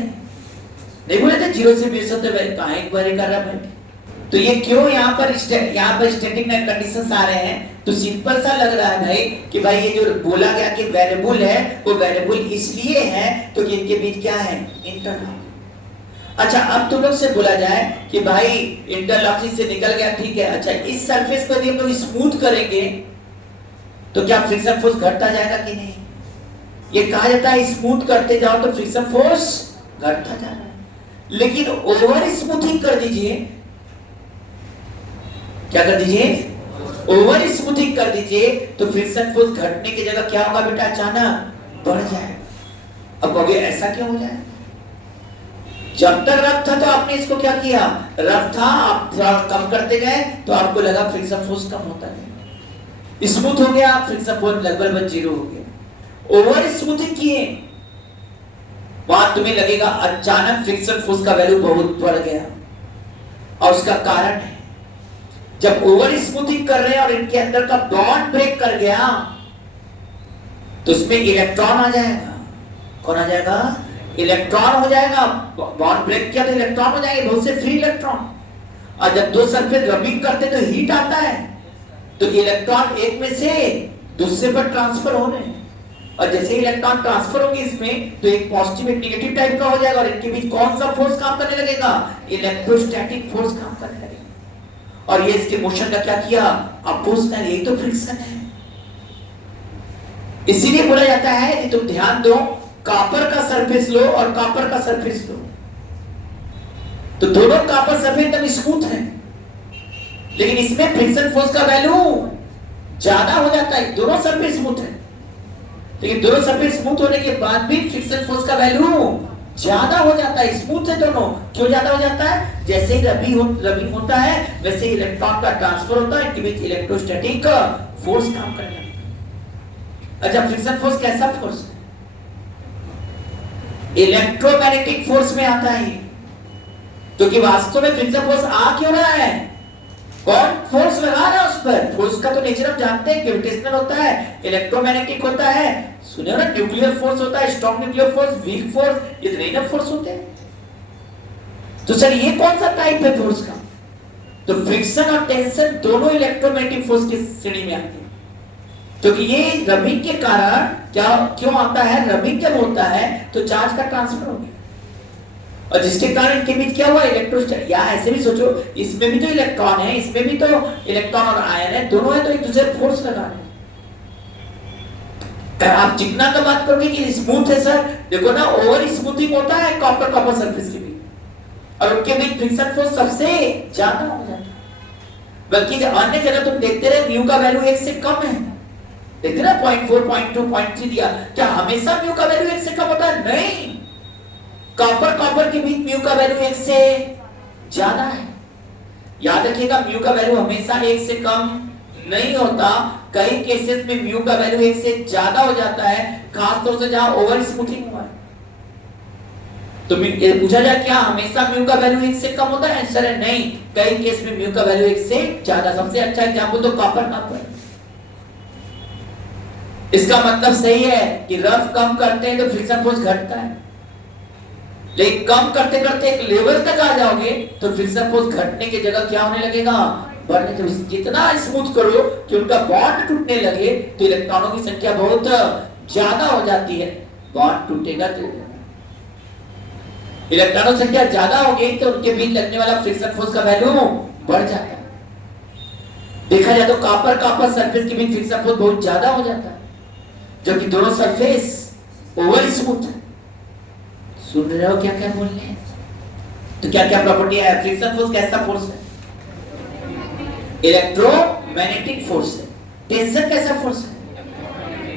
नहीं बोले थे 0 से 20 तक कहां एक वेरी कर रहा है? तो ये क्यों यहाँ पर स्टैटिक कंडीशंस आ रहे हैं? तो सिंपल सा लग रहा है भाई कि भाई ये जो बोला गया कि वेरिएबल है वो वेरिएबल इसलिए है क्योंकि इनके बीच क्या है? इंटरलॉकिंग। अच्छा अब तुम लोग से बोला जाए कि भाई इंटरलॉकिंग से निकल गया, ठीक है, अच्छा इस सरफेस को यदि हम लोग स्मूथ करेंगे तो क्या फ्रिक्शन फोर्स घटता जाएगा कि नहीं? ये कहा जाता है स्मूथ करते जाओ तो फ्रिक्शन फोर्स घटता जा रहा है, लेकिन ओवर स्मूथिंग कर दीजिए, क्या कर दीजिए? ओवर स्मूथिंग कर दीजिए तो फ्रिक्शन फोर्स घटने की जगह क्या होगा बेटा? अचानक बढ़ जाएगा। अब कहोगे ऐसा क्यों हो जाए? जब तक रफ था तो आपने इसको क्या किया? रफ था, आप थोड़ा कम करते गए तो आपको लगा फ्रिक्शन फोर्स कम होता है, स्मूथ हो गया, फ्रिक्शन फोर्स लगभग 0 हो गया। ओवर स्मूथिंग किए, वहां तुम्हें लगेगा अचानक फ्रिक्शन फोर्स का वैल्यू बहुत बढ़ गया, और उसका कारण है जब ओवर स्मूथिंग कर रहे हैं और इनके अंदर का बॉन्ड ब्रेक कर गया तो उसमें इलेक्ट्रॉन आ जाएगा। कौन आ जाएगा? इलेक्ट्रॉन हो जाएगा। बॉन्ड ब्रेक किया तो इलेक्ट्रॉन हो जाएंगे, बहुत से फ्री इलेक्ट्रॉन, और जब दो सरफेस रबिंग करते तो हीट आता है, तो इलेक्ट्रॉन एक में से दूसरे पर ट्रांसफर हो रहे हैं, और जैसे इलेक्ट्रॉन ट्रांसफर होंगे इसमें तो एक पॉजिटिव एक नेगेटिव टाइप का हो जाएगा, और इनके बीच कौन सा फोर्स काम करने लगेगा? इलेक्ट्रोस्टैटिक फोर्स काम करने लगेगा, और ये इसके मोशन का क्या किया? अपोज कर। यही तो फ्रिक्शन है। इसीलिए बोला जाता है कि तुम ध्यान दो, कॉपर का सरफेस लो और कॉपर का सरफेस लो, तो दोनों कॉपर सरफेस एकदम स्मूथ है, लेकिन इसमें फ्रिक्शन फोर्स का वैल्यू ज्यादा हो जाता है। दोनों सरफेस स्मूथ है, लेकिन दोनों सरफेस स्मूथ होने के बाद भी फ्रिक्शन फोर्स का वैल्यू ज्यादा हो जाता है, स्मूथ है दोनों। क्यों ज्यादा हो जाता है? जैसे ही रबिंग होता है वैसे ही इलेक्ट्रॉन का ट्रांसफर होता है, इनके बीच इलेक्ट्रोस्टैटिक फोर्स काम करने लगता है। अच्छा, फ्रिक्शन फोर्स कैसा फोर्स है? इलेक्ट्रोमैग्नेटिक फोर्स में आता है, क्योंकि वास्तव में फ्रिक्शन फोर्स आ क्यों रहा है? कौन फोर्स लगा रहा है उस पर? फोर्स का तो नेचर हम जानते हैं, ग्रेविटेशनल होता है, इलेक्ट्रोमैग्नेटिक होता है, सुने ना, न्यूक्लियर फोर्स होता है, strong nuclear force, weak force, इतने ही फोर्स होते हैं। तो सर ये कौन सा टाइप है फोर्स का? तो फ्रिक्शन और टेंशन दोनों इलेक्ट्रोमैग्नेटिक फोर्स की श्रेणी में आते हैं, क्योंकि ये रबिंग के कारण क्या क्यों आता है? रबिंग जब होता है तो चार्ज का ट्रांसफर हो गया, और जिसके कारण इनके बीच क्या हुआ? इलेक्ट्रोस्टैटिक। या ऐसे भी सोचो, इसमें भी तो इलेक्ट्रॉन है, इसमें भी तो इलेक्ट्रॉन और आयन है, दोनों है, तो एक दूसरे फोर्स लगा रहे हैं। आप जितना का बात करोगे कि स्मूथ है सर, देखो ना, ओवर स्मूथिंग होता है कॉपर सरफेस के बीच, और उनके बीच फ्रिक्शन फोर्स सबसे ज्यादा हो जाता है। बल्कि अन्य जगह तुम देखते रहे म्यू का वैल्यू 1 से कम है, देखते ना, 0.4, 0.2, 0.3 दिया, क्या हमेशा म्यू का वैल्यू 1 से कम होता है? नहीं, कॉपर के बीच म्यू का वैल्यू 1 से ज्यादा है। याद रखिएगा, म्यू का वैल्यू हमेशा 1 से कम नहीं होता, कई केसेस में म्यू का वैल्यू 1 से ज्यादा हो जाता है, खास तौर से जहां ओवर स्मूथिंग हुआ है। तो पूछा जाए क्या हमेशा म्यू का वैल्यू 1 से कम होता है? आंसर है नहीं, कई केस में म्यू का वैल्यू 1 से ज्यादा। सबसे अच्छा एग्जांपल तो कॉपर। इसका मतलब सही है कि रफ कम करते हैं तो फ्रिक्शन फोर्स घटता है, लेकिन कम करते करते एक लेवल तक आ जाओगे तो फ्रिक्शन फोर्स घटने की जगह क्या होने लगेगा? बढ़ने। तो जितना स्मूथ करो कि उनका बॉन्ड टूटने लगे तो इलेक्ट्रॉनों की संख्या बहुत ज्यादा हो जाती है, बॉन्ड टूटेगा तो इलेक्ट्रॉनों की संख्या ज्यादा हो गई तो उनके बीच लगने वाला फ्रिक्शन फोर्स का वैल्यू बढ़ जाता है। देखा जाए तो कॉपर सरफेस के बीच फ्रिक्शन फोर्स बहुत ज्यादा हो जाता है, जबकि दोनों सरफेस ओवर स्मूथ है। सुन रहे हो क्या क्या बोल रहे हैं? तो क्या क्या प्रॉपर्टी है? फ्रिक्शन फोर्स कैसा फोर्स है? इलेक्ट्रोमैग्नेटिक फोर्स है। टेंशन कैसा फोर्स है?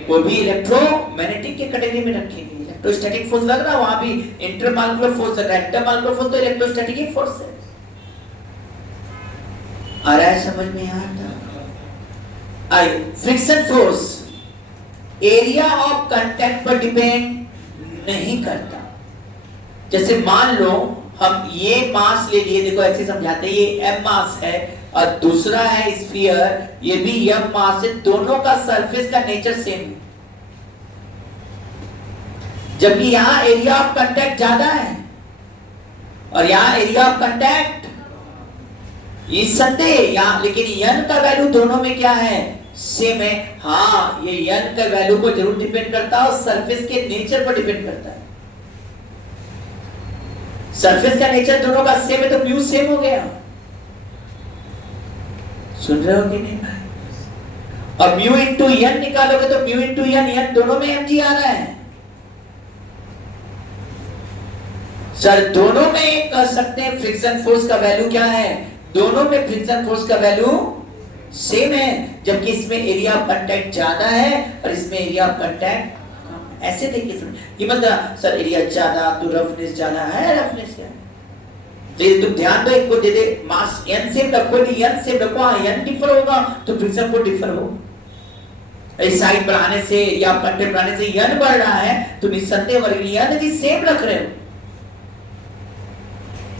वो भी इलेक्ट्रोमैग्नेटिक के कैटेगरी में रखेंगे। इलेक्ट्रोस्टैटिक फोर्स लग रहा, वहां भी इंटरमॉलिक्यूलर फोर्स है, इंटरमॉलिक्यूलर फोर्स तो इलेक्ट्रोस्टैटिक ही फोर्स है। आ रहा है समझ में? आता आइए, friction force area of contact पर डिपेंड नहीं करता। जैसे मान लो हम ये मास ले लिए, देखो ऐसे समझाते हैं, ये m मास है और दूसरा है स्फीयर, ये भी m मास है, दोनों का सरफेस का नेचर सेम है, जबकि यहां एरिया ऑफ कांटेक्ट ज्यादा है और यहां एरिया ऑफ कांटेक्ट इस संदेह यहां, लेकिन n का वैल्यू दोनों में क्या है? सेम है। हाँ, ये n का वैल्यू को जरूर डिपेंड करता है और सरफेस के नेचर पर डिपेंड करता है। सरफेस का नेचर दोनों का सेम है तो म्यू सेम हो गया। सुन रहे हो कि नहीं भाई? और म्यू इंटू n निकालोगे तो म्यू इंटू n दोनों में mg आ रहा है। सर दोनों में कह सकते हैं फ्रिक्शन फोर्स का वैल्यू क्या है? दोनों में फ्रिक्शन फोर्स का वैल्यू सेम है, जबकि इसमें एरिया ऑफ कांटेक्ट ज्यादा है और इसमें एरिया ऑफ कांटेक्ट ऐसे देखिए सर, ये मतलब सर एरिया ज्यादा तो रफनेस ज्यादा है, रफनेस क्या है? तो ये तुम ध्यान दो, एक को दे दे मास n सेम रखो, n सेम रखो, n डिफर होगा तो फ्रिक्शन फोर्स डिफर होगा। इस साइड बढ़ाने से या कांटेक्ट बढ़ाने से n बढ़ रहा है तो निस्संदेह वर्ग n यदि सेम रख रहे हो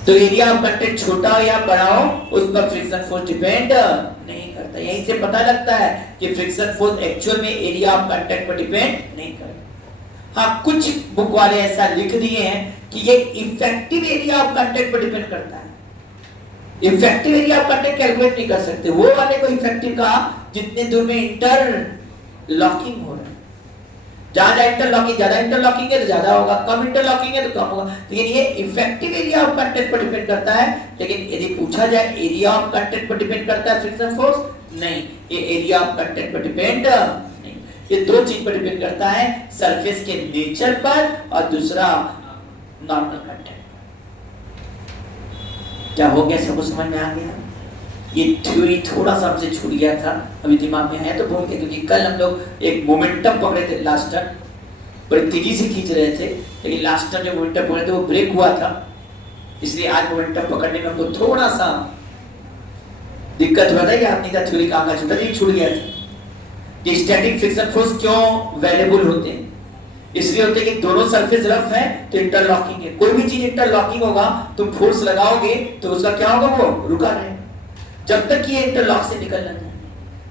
तो एरिया ऑफ कांटेक्ट छोटा हो या बड़ा हो उस पर फ्रिक्शन फोर्स डिपेंड नहीं करता। यहीं से पता लगता है कि फ्रिक्शन फोर्स एक्चुअल में एरिया ऑफ कांटेक्ट पर डिपेंड नहीं करता। हाँ, कुछ बुक वाले ऐसा लिख दिए हैं कि ये इफेक्टिव एरिया ऑफ कांटेक्ट पर डिपेंड करता है। Effective area of contact calculate नहीं कर सकते, वो वाले को इफेक्टिव का जितने दूर में इंटरलॉकिंग हो रहा है, ज्यादा इंटरलॉकिंग है तो ज्यादा होगा, कम इंटरलॉकिंग है तो कम होगा। लेकिन ये इफेक्टिव एरिया ऑफ कांटेक्ट पर डिपेंड करता है। लेकिन यदि पूछा जाए एरिया ऑफ कांटेक्ट पर डिपेंड करता है फ्रिक्शन फोर्स, नहीं, ये एरिया ऑफ कांटेक्ट पर डिपेंड नहीं, ये दो चीज पर डिपेंड करता है, सरफेस के नेचर पर और दूसरा नॉर्मल कांटेक्ट। क्या हो गया? सबको समझ में आ गया? ये थ्योरी थोड़ा सा हमसे छूट गया था, अभी दिमाग में आया तो बोल के, क्योंकि कल हम लोग एक मोमेंटम पकड़े थे लास्ट टाइम, बड़ी तेजी से खींच रहे थे, लेकिन लास्ट टाइम जब मोमेंटम पकड़े थे वो ब्रेक हुआ था, इसलिए आज मोमेंटम पकड़ने में हमको थोड़ा सा दिक्कत हुआ था कि आपने का थ्योरी काम का छूटा, छूट गया था कि स्टैटिक फ्रिक्शन फोर्स क्यों वैल्यूएबल होते हैं। इसलिए होते हैं कि दोनों सरफेस रफ है तो इंटरलॉकिंग है। कोई भी चीज इंटरलॉकिंग होगा, तुम फोर्स लगाओगे तो उसका क्या होगा, वो रुका रहेगा जब तक ये इंटरलॉक से निकल ना जाए।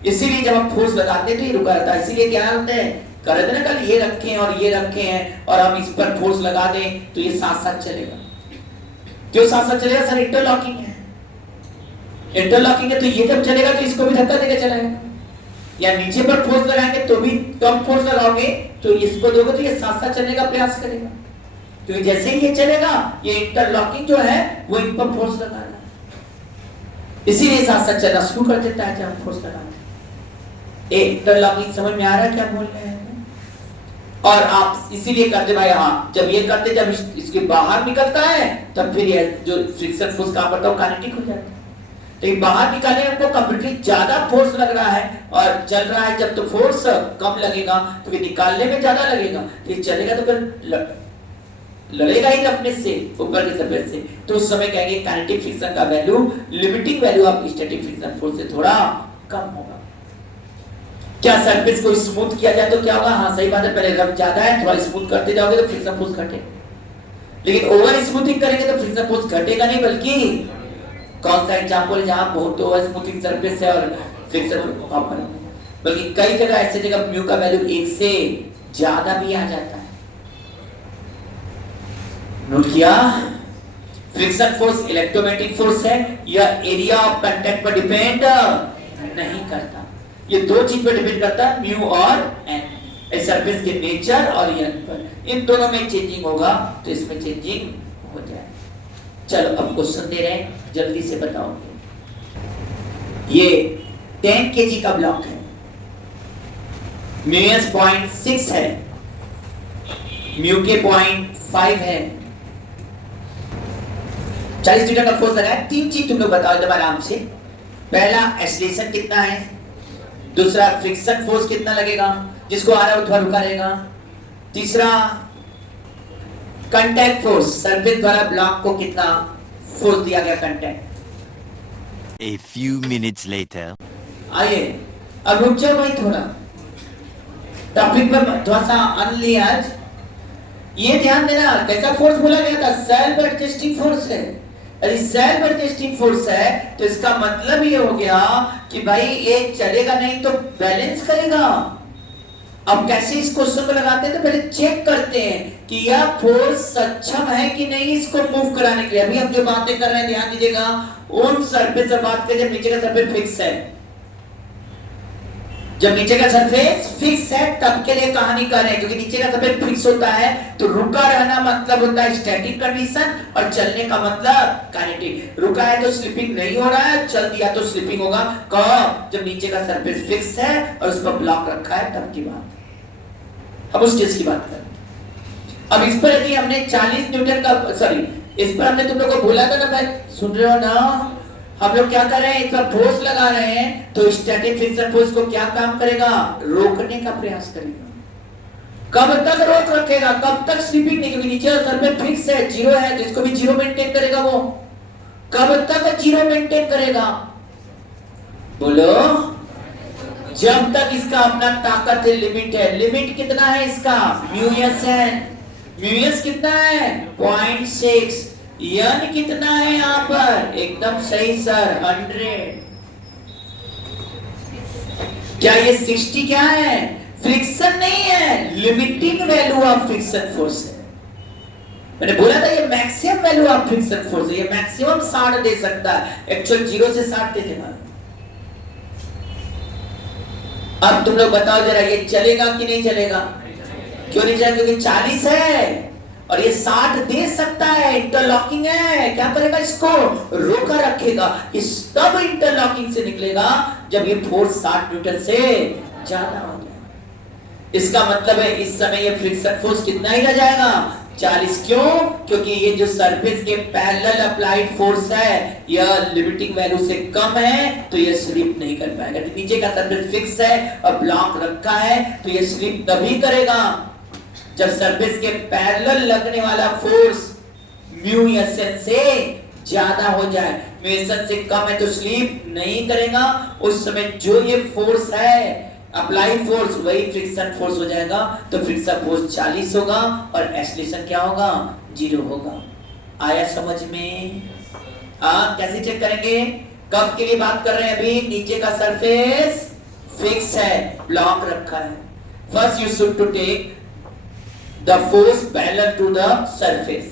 इसीलिए जब हम फोर्स लगाते हैं तो ये रुका रहता है। इसीलिए क्या होता है, कर रहे थे ना कल, ये रखे हैं और ये रखे हैं और हम इस पर फोर्स लगा दें तो ये साथ साथ चलेगा। क्यों साथ साथ चलेगा सर? इंटरलॉकिंग है। इंटरलॉकिंग है तो ये जब चलेगा तो इसको भी धक्का देकर चलाएगा, या नीचे पर फोर्स लगाएंगे तो भी कम फोर्स लगाओगे तो इसको दोगे तो ये साथ साथ चलने का प्रयास करेगा, क्योंकि जैसे ही ये चलेगा ये इंटरलॉकिंग जो है वो इन पर फोर्स लगा रहा है, इसीलिए साथ साथ चलना शुरू कर देता है जब हम फोर्स लगाते हैं। इंटरलॉकिंग समझ में आ रहा है क्या बोल रहे हैं? और आप इसीलिए करते भाई, हाँ जब ये करते, जब इसके बाहर निकलता है तब फिर ये जो फ्रिक्शन फोर्स काम करता है वो काइनेटिक हो जाता है। लेकिन बाहर निकालने में हमको कंप्लीटली ज्यादा फोर्स लग रहा है और चल रहा है, जब तो फोर्स कम लगेगा तो निकालने में ज्यादा लगेगा, ये चलेगा तो फिर लड़ेगा ही रफनेस से, ऊपर के सरफेस से, तो उस समय कहेंगे काइनेटिक फ्रिक्शन का value limiting value of static friction force से थोड़ा कम होगा। क्या सरफेस को स्मूथ किया जाए तो क्या होगा? हाँ सही बात है, पहले रफ ज्यादा है, थोड़ा स्मूथ करते जाओगे तो फ्रिक्शन फोर्स घटेगा, लेकिन ओवर स्मूथिंग करेंगे तो फ्रिक्शन फोर्स घटेगा नहीं, बल्कि कौन सा एग्जांपल है जहां बहुत ओवर स्मूथिंग सरफेस है और फ्रिक्शन कम है, बल्कि कई जगह ऐसे जगह म्यू का वैल्यू 1 से ज्यादा भी आ जाता है। नोट किया? फ्रिक्शन फोर्स इलेक्ट्रोमैग्नेटिक फोर्स है, यह एरिया ऑफ कांटेक्ट पर डिपेंड नहीं करता, ये दो चीज पर डिपेंड करता है, म्यू और एन, सरफेस के नेचर और एन पर। इन दोनों में चेंजिंग होगा तो इसमें चेंजिंग हो जाए। चलो अब क्वेश्चन दे रहे हैं, जल्दी से बताओ। ये 10 kg का ब्लॉक है, म्यू 0.6 है, म्यू के 0.5 है, 40 न्यूटन का फोर्स लगाया। तीन चीज तुम लोग बताओ एकदम आराम से। पहला एक्सीलरेशन कितना है, दूसरा फ्रिक्शन फोर्स कितना लगेगा, जिसको आ रहा है वो थोड़ा रुका रहेगा, तीसरा कांटेक्ट फोर्स, सरफेस द्वारा ब्लॉक को कितना फोर्स दिया गया contact. A few minutes later. आइए अब रुक जाओ भाई, थोड़ा टॉपिक पर थोड़ा सा अनली आज। ये ध्यान देना कैसा फोर्स बोला गया था, सेल्फ एडजस्टिंग फोर्स है। यदि सेल्फ एडजस्टिंग फोर्स है तो इसका मतलब ये हो गया कि भाई ये चलेगा नहीं तो बैलेंस करेगा। अब कैसे इस क्वेश्चन को लगाते हैं तो पहले चेक करते हैं कि यह फोर्स सक्षम है कि नहीं इसको मूव कराने के लिए। अभी हम जो बातें कर रहे हैं ध्यान दीजिएगा, उन सरफेस से बात करें जब नीचे का सरफेस फिक्स है। जब नीचे का सरफेस फिक्स है तब के लिए कहानी कर रहे हैं, क्योंकि नीचे का सरफेस फिक्स होता है तो रुका रहना मतलब होता है स्टैटिक कंडीशन और चलने का मतलब काइनेटिक। रुका है तो स्लिपिंग नहीं हो रहा है, चल दिया तो स्लिपिंग होगा। कब? जब नीचे का सरफेस फिक्स है और उस पर ब्लॉक रखा है तब की बात। अब उस केस की बात करें। अब इस पर यदि हमने 40 न्यूटन का इस पर हमने तुम लोग को बोला था ना भाई, सुन रहे हो ना, हम लोग क्या कर रहे हैं, इस पर फोर्स लगा रहे हैं तो स्टैटिक फ्रिक्शन फोर्स को क्या काम करेगा, रोकने का प्रयास करेगा। कब तक रोक रखेगा, कब तक स्लिपिंग नहीं, क्योंकि नीचे सरफेस फिक्स है, जीरो है, तो इसको भी जीरो मेंटेन करेगा। वो कब तक जीरो मेंटेन करेगा, बोलो? जब तक इसका अपना ताकत है, लिमिट है। लिमिट कितना है इसका, म्यूएस है। म्यूएस कितना है, 0.6। यन कितना है यहाँ पर, एकदम सही सर, 100। क्या ये 60 क्या है, फ्रिक्शन नहीं है, limiting value of friction force है। मैंने बोला था ये maximum value of friction force है, ये मैक्सिमम 60 दे सकता है, एक्चुअल 0 से 60 दे देगा। अब तुम लोग बताओ जरा, ये चलेगा कि नहीं चलेगा? क्यों नहीं चलेगा? क्योंकि 40 है और ये 60 दे सकता है, इंटरलॉकिंग है। क्या करेगा, इसको रोका रखेगा। इस तब इंटरलॉकिंग से निकलेगा जब ये फोर्स 60 न्यूटन से ज्यादा हो जाए। इसका मतलब है इस समय ये फ्रिक्शन फोर्स कितना ही रह जाएगा, 40। क्यों? क्योंकि ये जो सरफेस के पैरेलल अप्लाइड फोर्स है यह लिमिटिंग वैल्यू से कम है तो ये स्लिप नहीं कर पाएगा। नीचे का सरफेस फिक्स है और ब्लॉक रखा है तो ये स्लिप तभी करेगा जब सरफेस के पैरेलल लगने वाला फोर्स म्यू एस एन से ज्यादा हो जाए, म्यू एस एन से कम है तो स्लिप नहीं करेगा, उस समय जो ये फोर्स है अप्लाई फोर्स वही फ्रिक्शन फोर्स हो जाएगा, तो फ्रिक्शन फोर्स 40 होगा और एक्सेलरेशन क्या होगा 0 होगा। आया समझ में? कैसे चेक करेंगे? कब के लिए बात कर रहे हैं अभी? नीचे का सरफेस फिक्स है, ब्लॉक रखा है। First you should to take the force parallel to the surface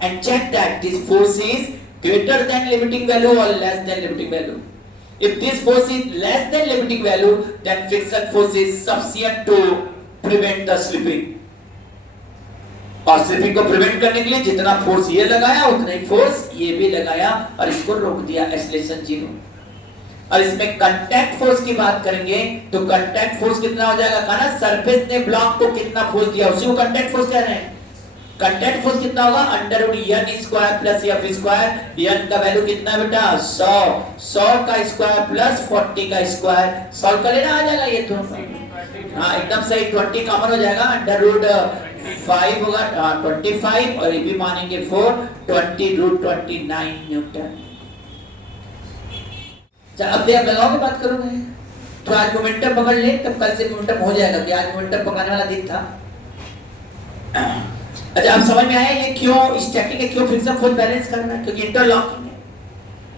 and check that this force is greater than limiting value or less than limiting value. If this force is less than limiting value, then friction force is sufficient to prevent the slipping. और slipping को prevent करने के लिए जितना force ये लगाया उतना ही force ये भी लगाया और इसको रोक दिया, एक्सेलरेशन 0। और इसमें कांटेक्ट फोर्स की बात करेंगे तो कांटेक्ट फोर्स कितना हो जाएगा? कहा ना सरफेस ने ब्लॉक को कितना फोर्स दिया उसी को कांटेक्ट फोर्स कह रहे हैं। कांटेक्ट फोर्स कितना होगा? Under root N square plus F square. N का वैल्यू कितना बेटा? 100 का स्क्वायर प्लस 40 का स्क्वायर। सॉल्व कर लेना, आ जाएगा ये तो। हाँ एकदम सही, 20 कॉमन हो जाएगा, अंडर रूट 5 होगा 25 और ये भी मानेंगे 4, 20 रूट 29 न्यूटन। चल अब आप लगाओगे, बात करोगे तो आज मोमेंटम पकड़ ले, तब कल से मोमेंटम हो जाएगा कि आज मोमेंटम पकड़ने वाला दिन था। अच्छा आप समझ में आया ये क्यों स्टैटिक है, क्यों फ्रिक्शन फोर्स बैलेंस करना है? क्योंकि इंटरलॉकिंग है।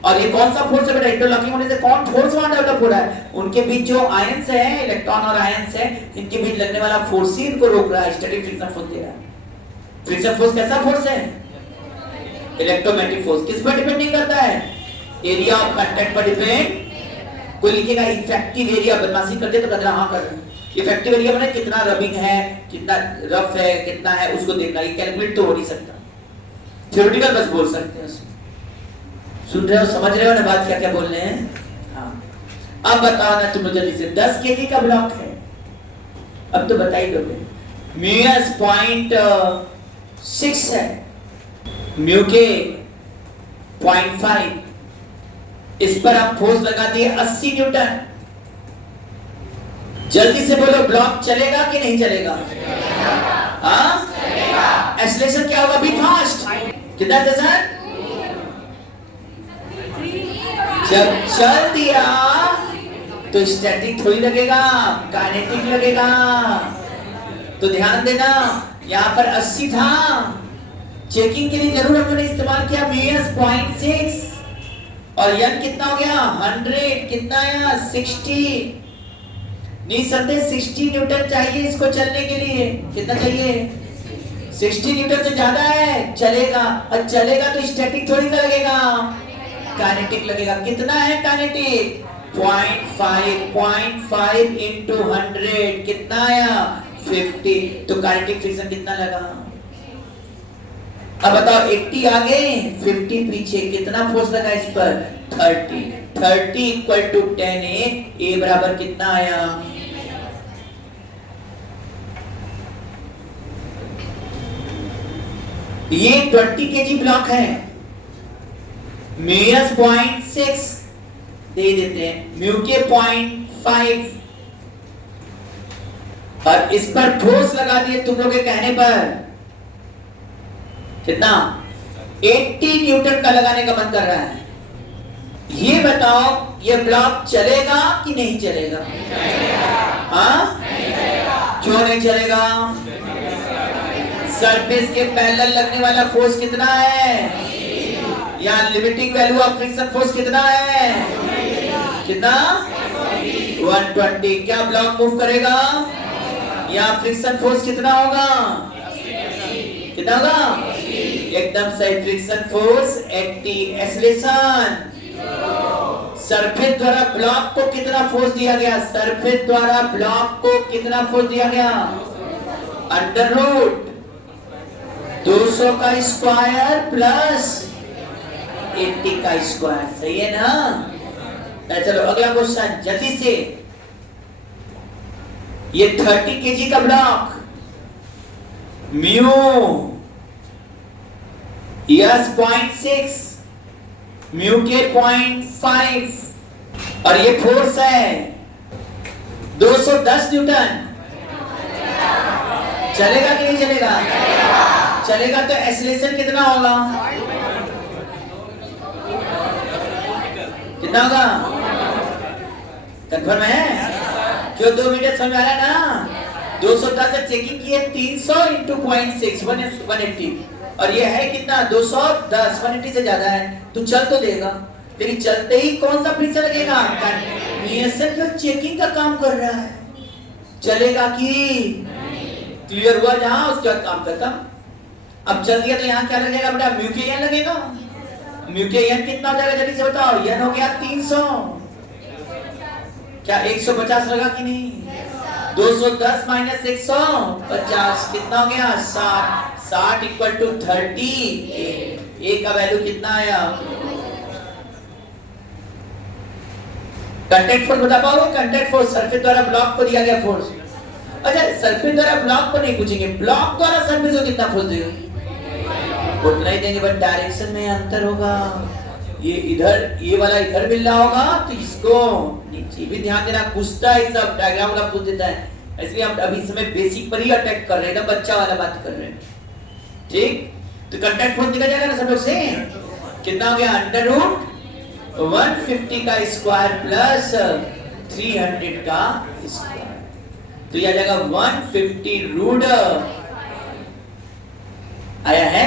और ये कौन सा फोर्स है बेटा? इंटरलॉकिंग होने से कौन फोर्स वहां डेवलप हो रहा है? उनके बीच जो आयंस है, इलेक्ट्रॉन और आयंस है, इनके बीच लगने वाला फोर्स ही इनको रोक रहा है, स्टैटिक फ्रिक्शन फोर्स दे रहा है। फ्रिक्शन फोर्स कैसा फोर्स है? Electromagnetic force. किस पर डिपेंड नहीं करता है? एरिया ऑफ कांटेक्ट पर डिपेंड। कोई लिखेगा इफेक्टिव एरिया, बदमाशी करते तो कहना हां कर रहे हैं। इफेक्टिव एरिया माने कितना रबिंग है, कितना रफ है, कितना है, उसको देखना। ये कैलकुलेट तो हो नहीं सकता, थ्योरेटिकल बस बोल सकते हैं उसमें। सुन रहे हो, समझ रहे हो ना बात क्या क्या बोल रहे हैं? हाँ अब बताओ ना तुम लोग जल्दी से, 10 केजी का ब्लॉक है, अब तो बता ही दोगे। म्यूएस 0.6 है, म्यू के 0.5, इस पर आप फोर्स लगा दिए 80 न्यूटन। जल्दी से बोलो, ब्लॉक चलेगा कि नहीं चलेगा? हाँ चलेगा। एक्सेलरेशन क्या होगा? भी फास्ट। कितना है सर? जब चल दिया तो स्टैटिक थोड़ी लगेगा, काइनेटिक लगेगा। तो ध्यान देना, यहाँ पर 80 था, चेकिंग के लिए जरूर हमने इस्तेमाल किया म्यूएस 0.6 और यन कितना हो गया 100, कितना आया 60। निसंदेह 60 न्यूटन चाहिए इसको चलने के लिए। कितना चाहिए? 60 न्यूटन से ज्यादा है, चलेगा। और चलेगा तो स्टैटिक थोड़ी का लगेगा, काइनेटिक लगेगा। कितना है काइनेटिक? 0.5 into 100 कितना आया 50। तो काइनेटिक फ्रिक्शन कितना लगा? अब बताओ 80 आगे 50 पीछे, कितना फोर्स लगा इस पर? 30 इक्वल टू 10A। A बराबर कितना आया? ये 20 केजी ब्लॉक है, म्यूएस 0.6 दे देते हैं, म्यू के 0.5 और इस पर फोर्स लगा दिए तुम लोग के कहने पर। कितना? 80 न्यूटन का लगाने का मन कर रहा है। ये बताओ ये ब्लॉक चलेगा कि नहीं चलेगा? हाँ क्यों नहीं चलेगा? सरफेस के पैरेलल लगने वाला फोर्स कितना है? या limiting value of friction force कितना है? कितना? 120। क्या ब्लॉक मूव करेगा? या फ्रिक्शन फोर्स कितना होगा? कितना होगा? एकदम सही, फ्रिक्शन फोर्स 80। एक्सेलरेशन सरफेस द्वारा ब्लॉक को कितना फोर्स दिया गया? सरफेस द्वारा ब्लॉक को कितना फोर्स दिया गया? अंडर रूट 200 का स्क्वायर प्लस 80 का स्क्वायर। सही है ना? चलो अगला क्वेश्चन जल्दी से। ये 30 केजी का ब्लॉक, म्यू यस 0.6, म्यू के 0.5 और ये फोर्स है 210 न्यूटन। चलेगा कि नहीं चलेगा? चलेगा तो एक्सेलरेशन कितना होगा? कितना होगा? कंफर्म है? क्यों 2 मीटर समझ आ रहा है ना? 210 से चेकिंग की है 300 इंटू 0.6 180 और ये है कितना 210 180 से ज्यादा है तो चल तो देगा लेकिन चलते ही कौन सा फ्रिक्शन लगेगा? कंटिन्यूएशन जो चेकिंग का काम कर रहा है चलेगा कि क्लियर हुआ जहां उसके बाद काम खत्म। अब चल दिया तो यहाँ क्या लगेगा बेटा? म्यू के एन लगेगा। म्यू के एन कितना हो जाएगा जल्दी से बताओ? एन हो गया 300 क्या 150 लगा कि नहीं? 210 माइनस 150 कितना हो गया? 60 60 इक्वल टू 30 ए का वैल्यू कितना आया? कांटेक्ट फोर्स बता पाओगे? कांटेक्ट फोर्स सरफेस द्वारा ब्लॉक को दिया गया फोर्स। अच्छा सरफेस द्वारा ब्लॉक को नहीं पूछेंगे, ब्लॉक द्वारा सरफेस को कितना फोर्स देगा उतना ही देंगे बट डायरेक्शन में अंतर होगा। ये इधर ये वाला इधर मिल रहा होगा तो इसको नीचे भी ध्यान देना। पूछता है सब डायग्राम का पूछ देता है इसलिए हम अभी समय बेसिक पर ही अटैक कर रहे हैं, बच्चा वाला बात कर रहे हैं। ठीक तो कांटेक्ट फोर्स निकल जाएगा ना सब लोग से? कितना हो गया? अंडर रूट 150 का स्क्वायर प्लस 300 का स्क्वायर तो यह आ जाएगा 150 रूट आया है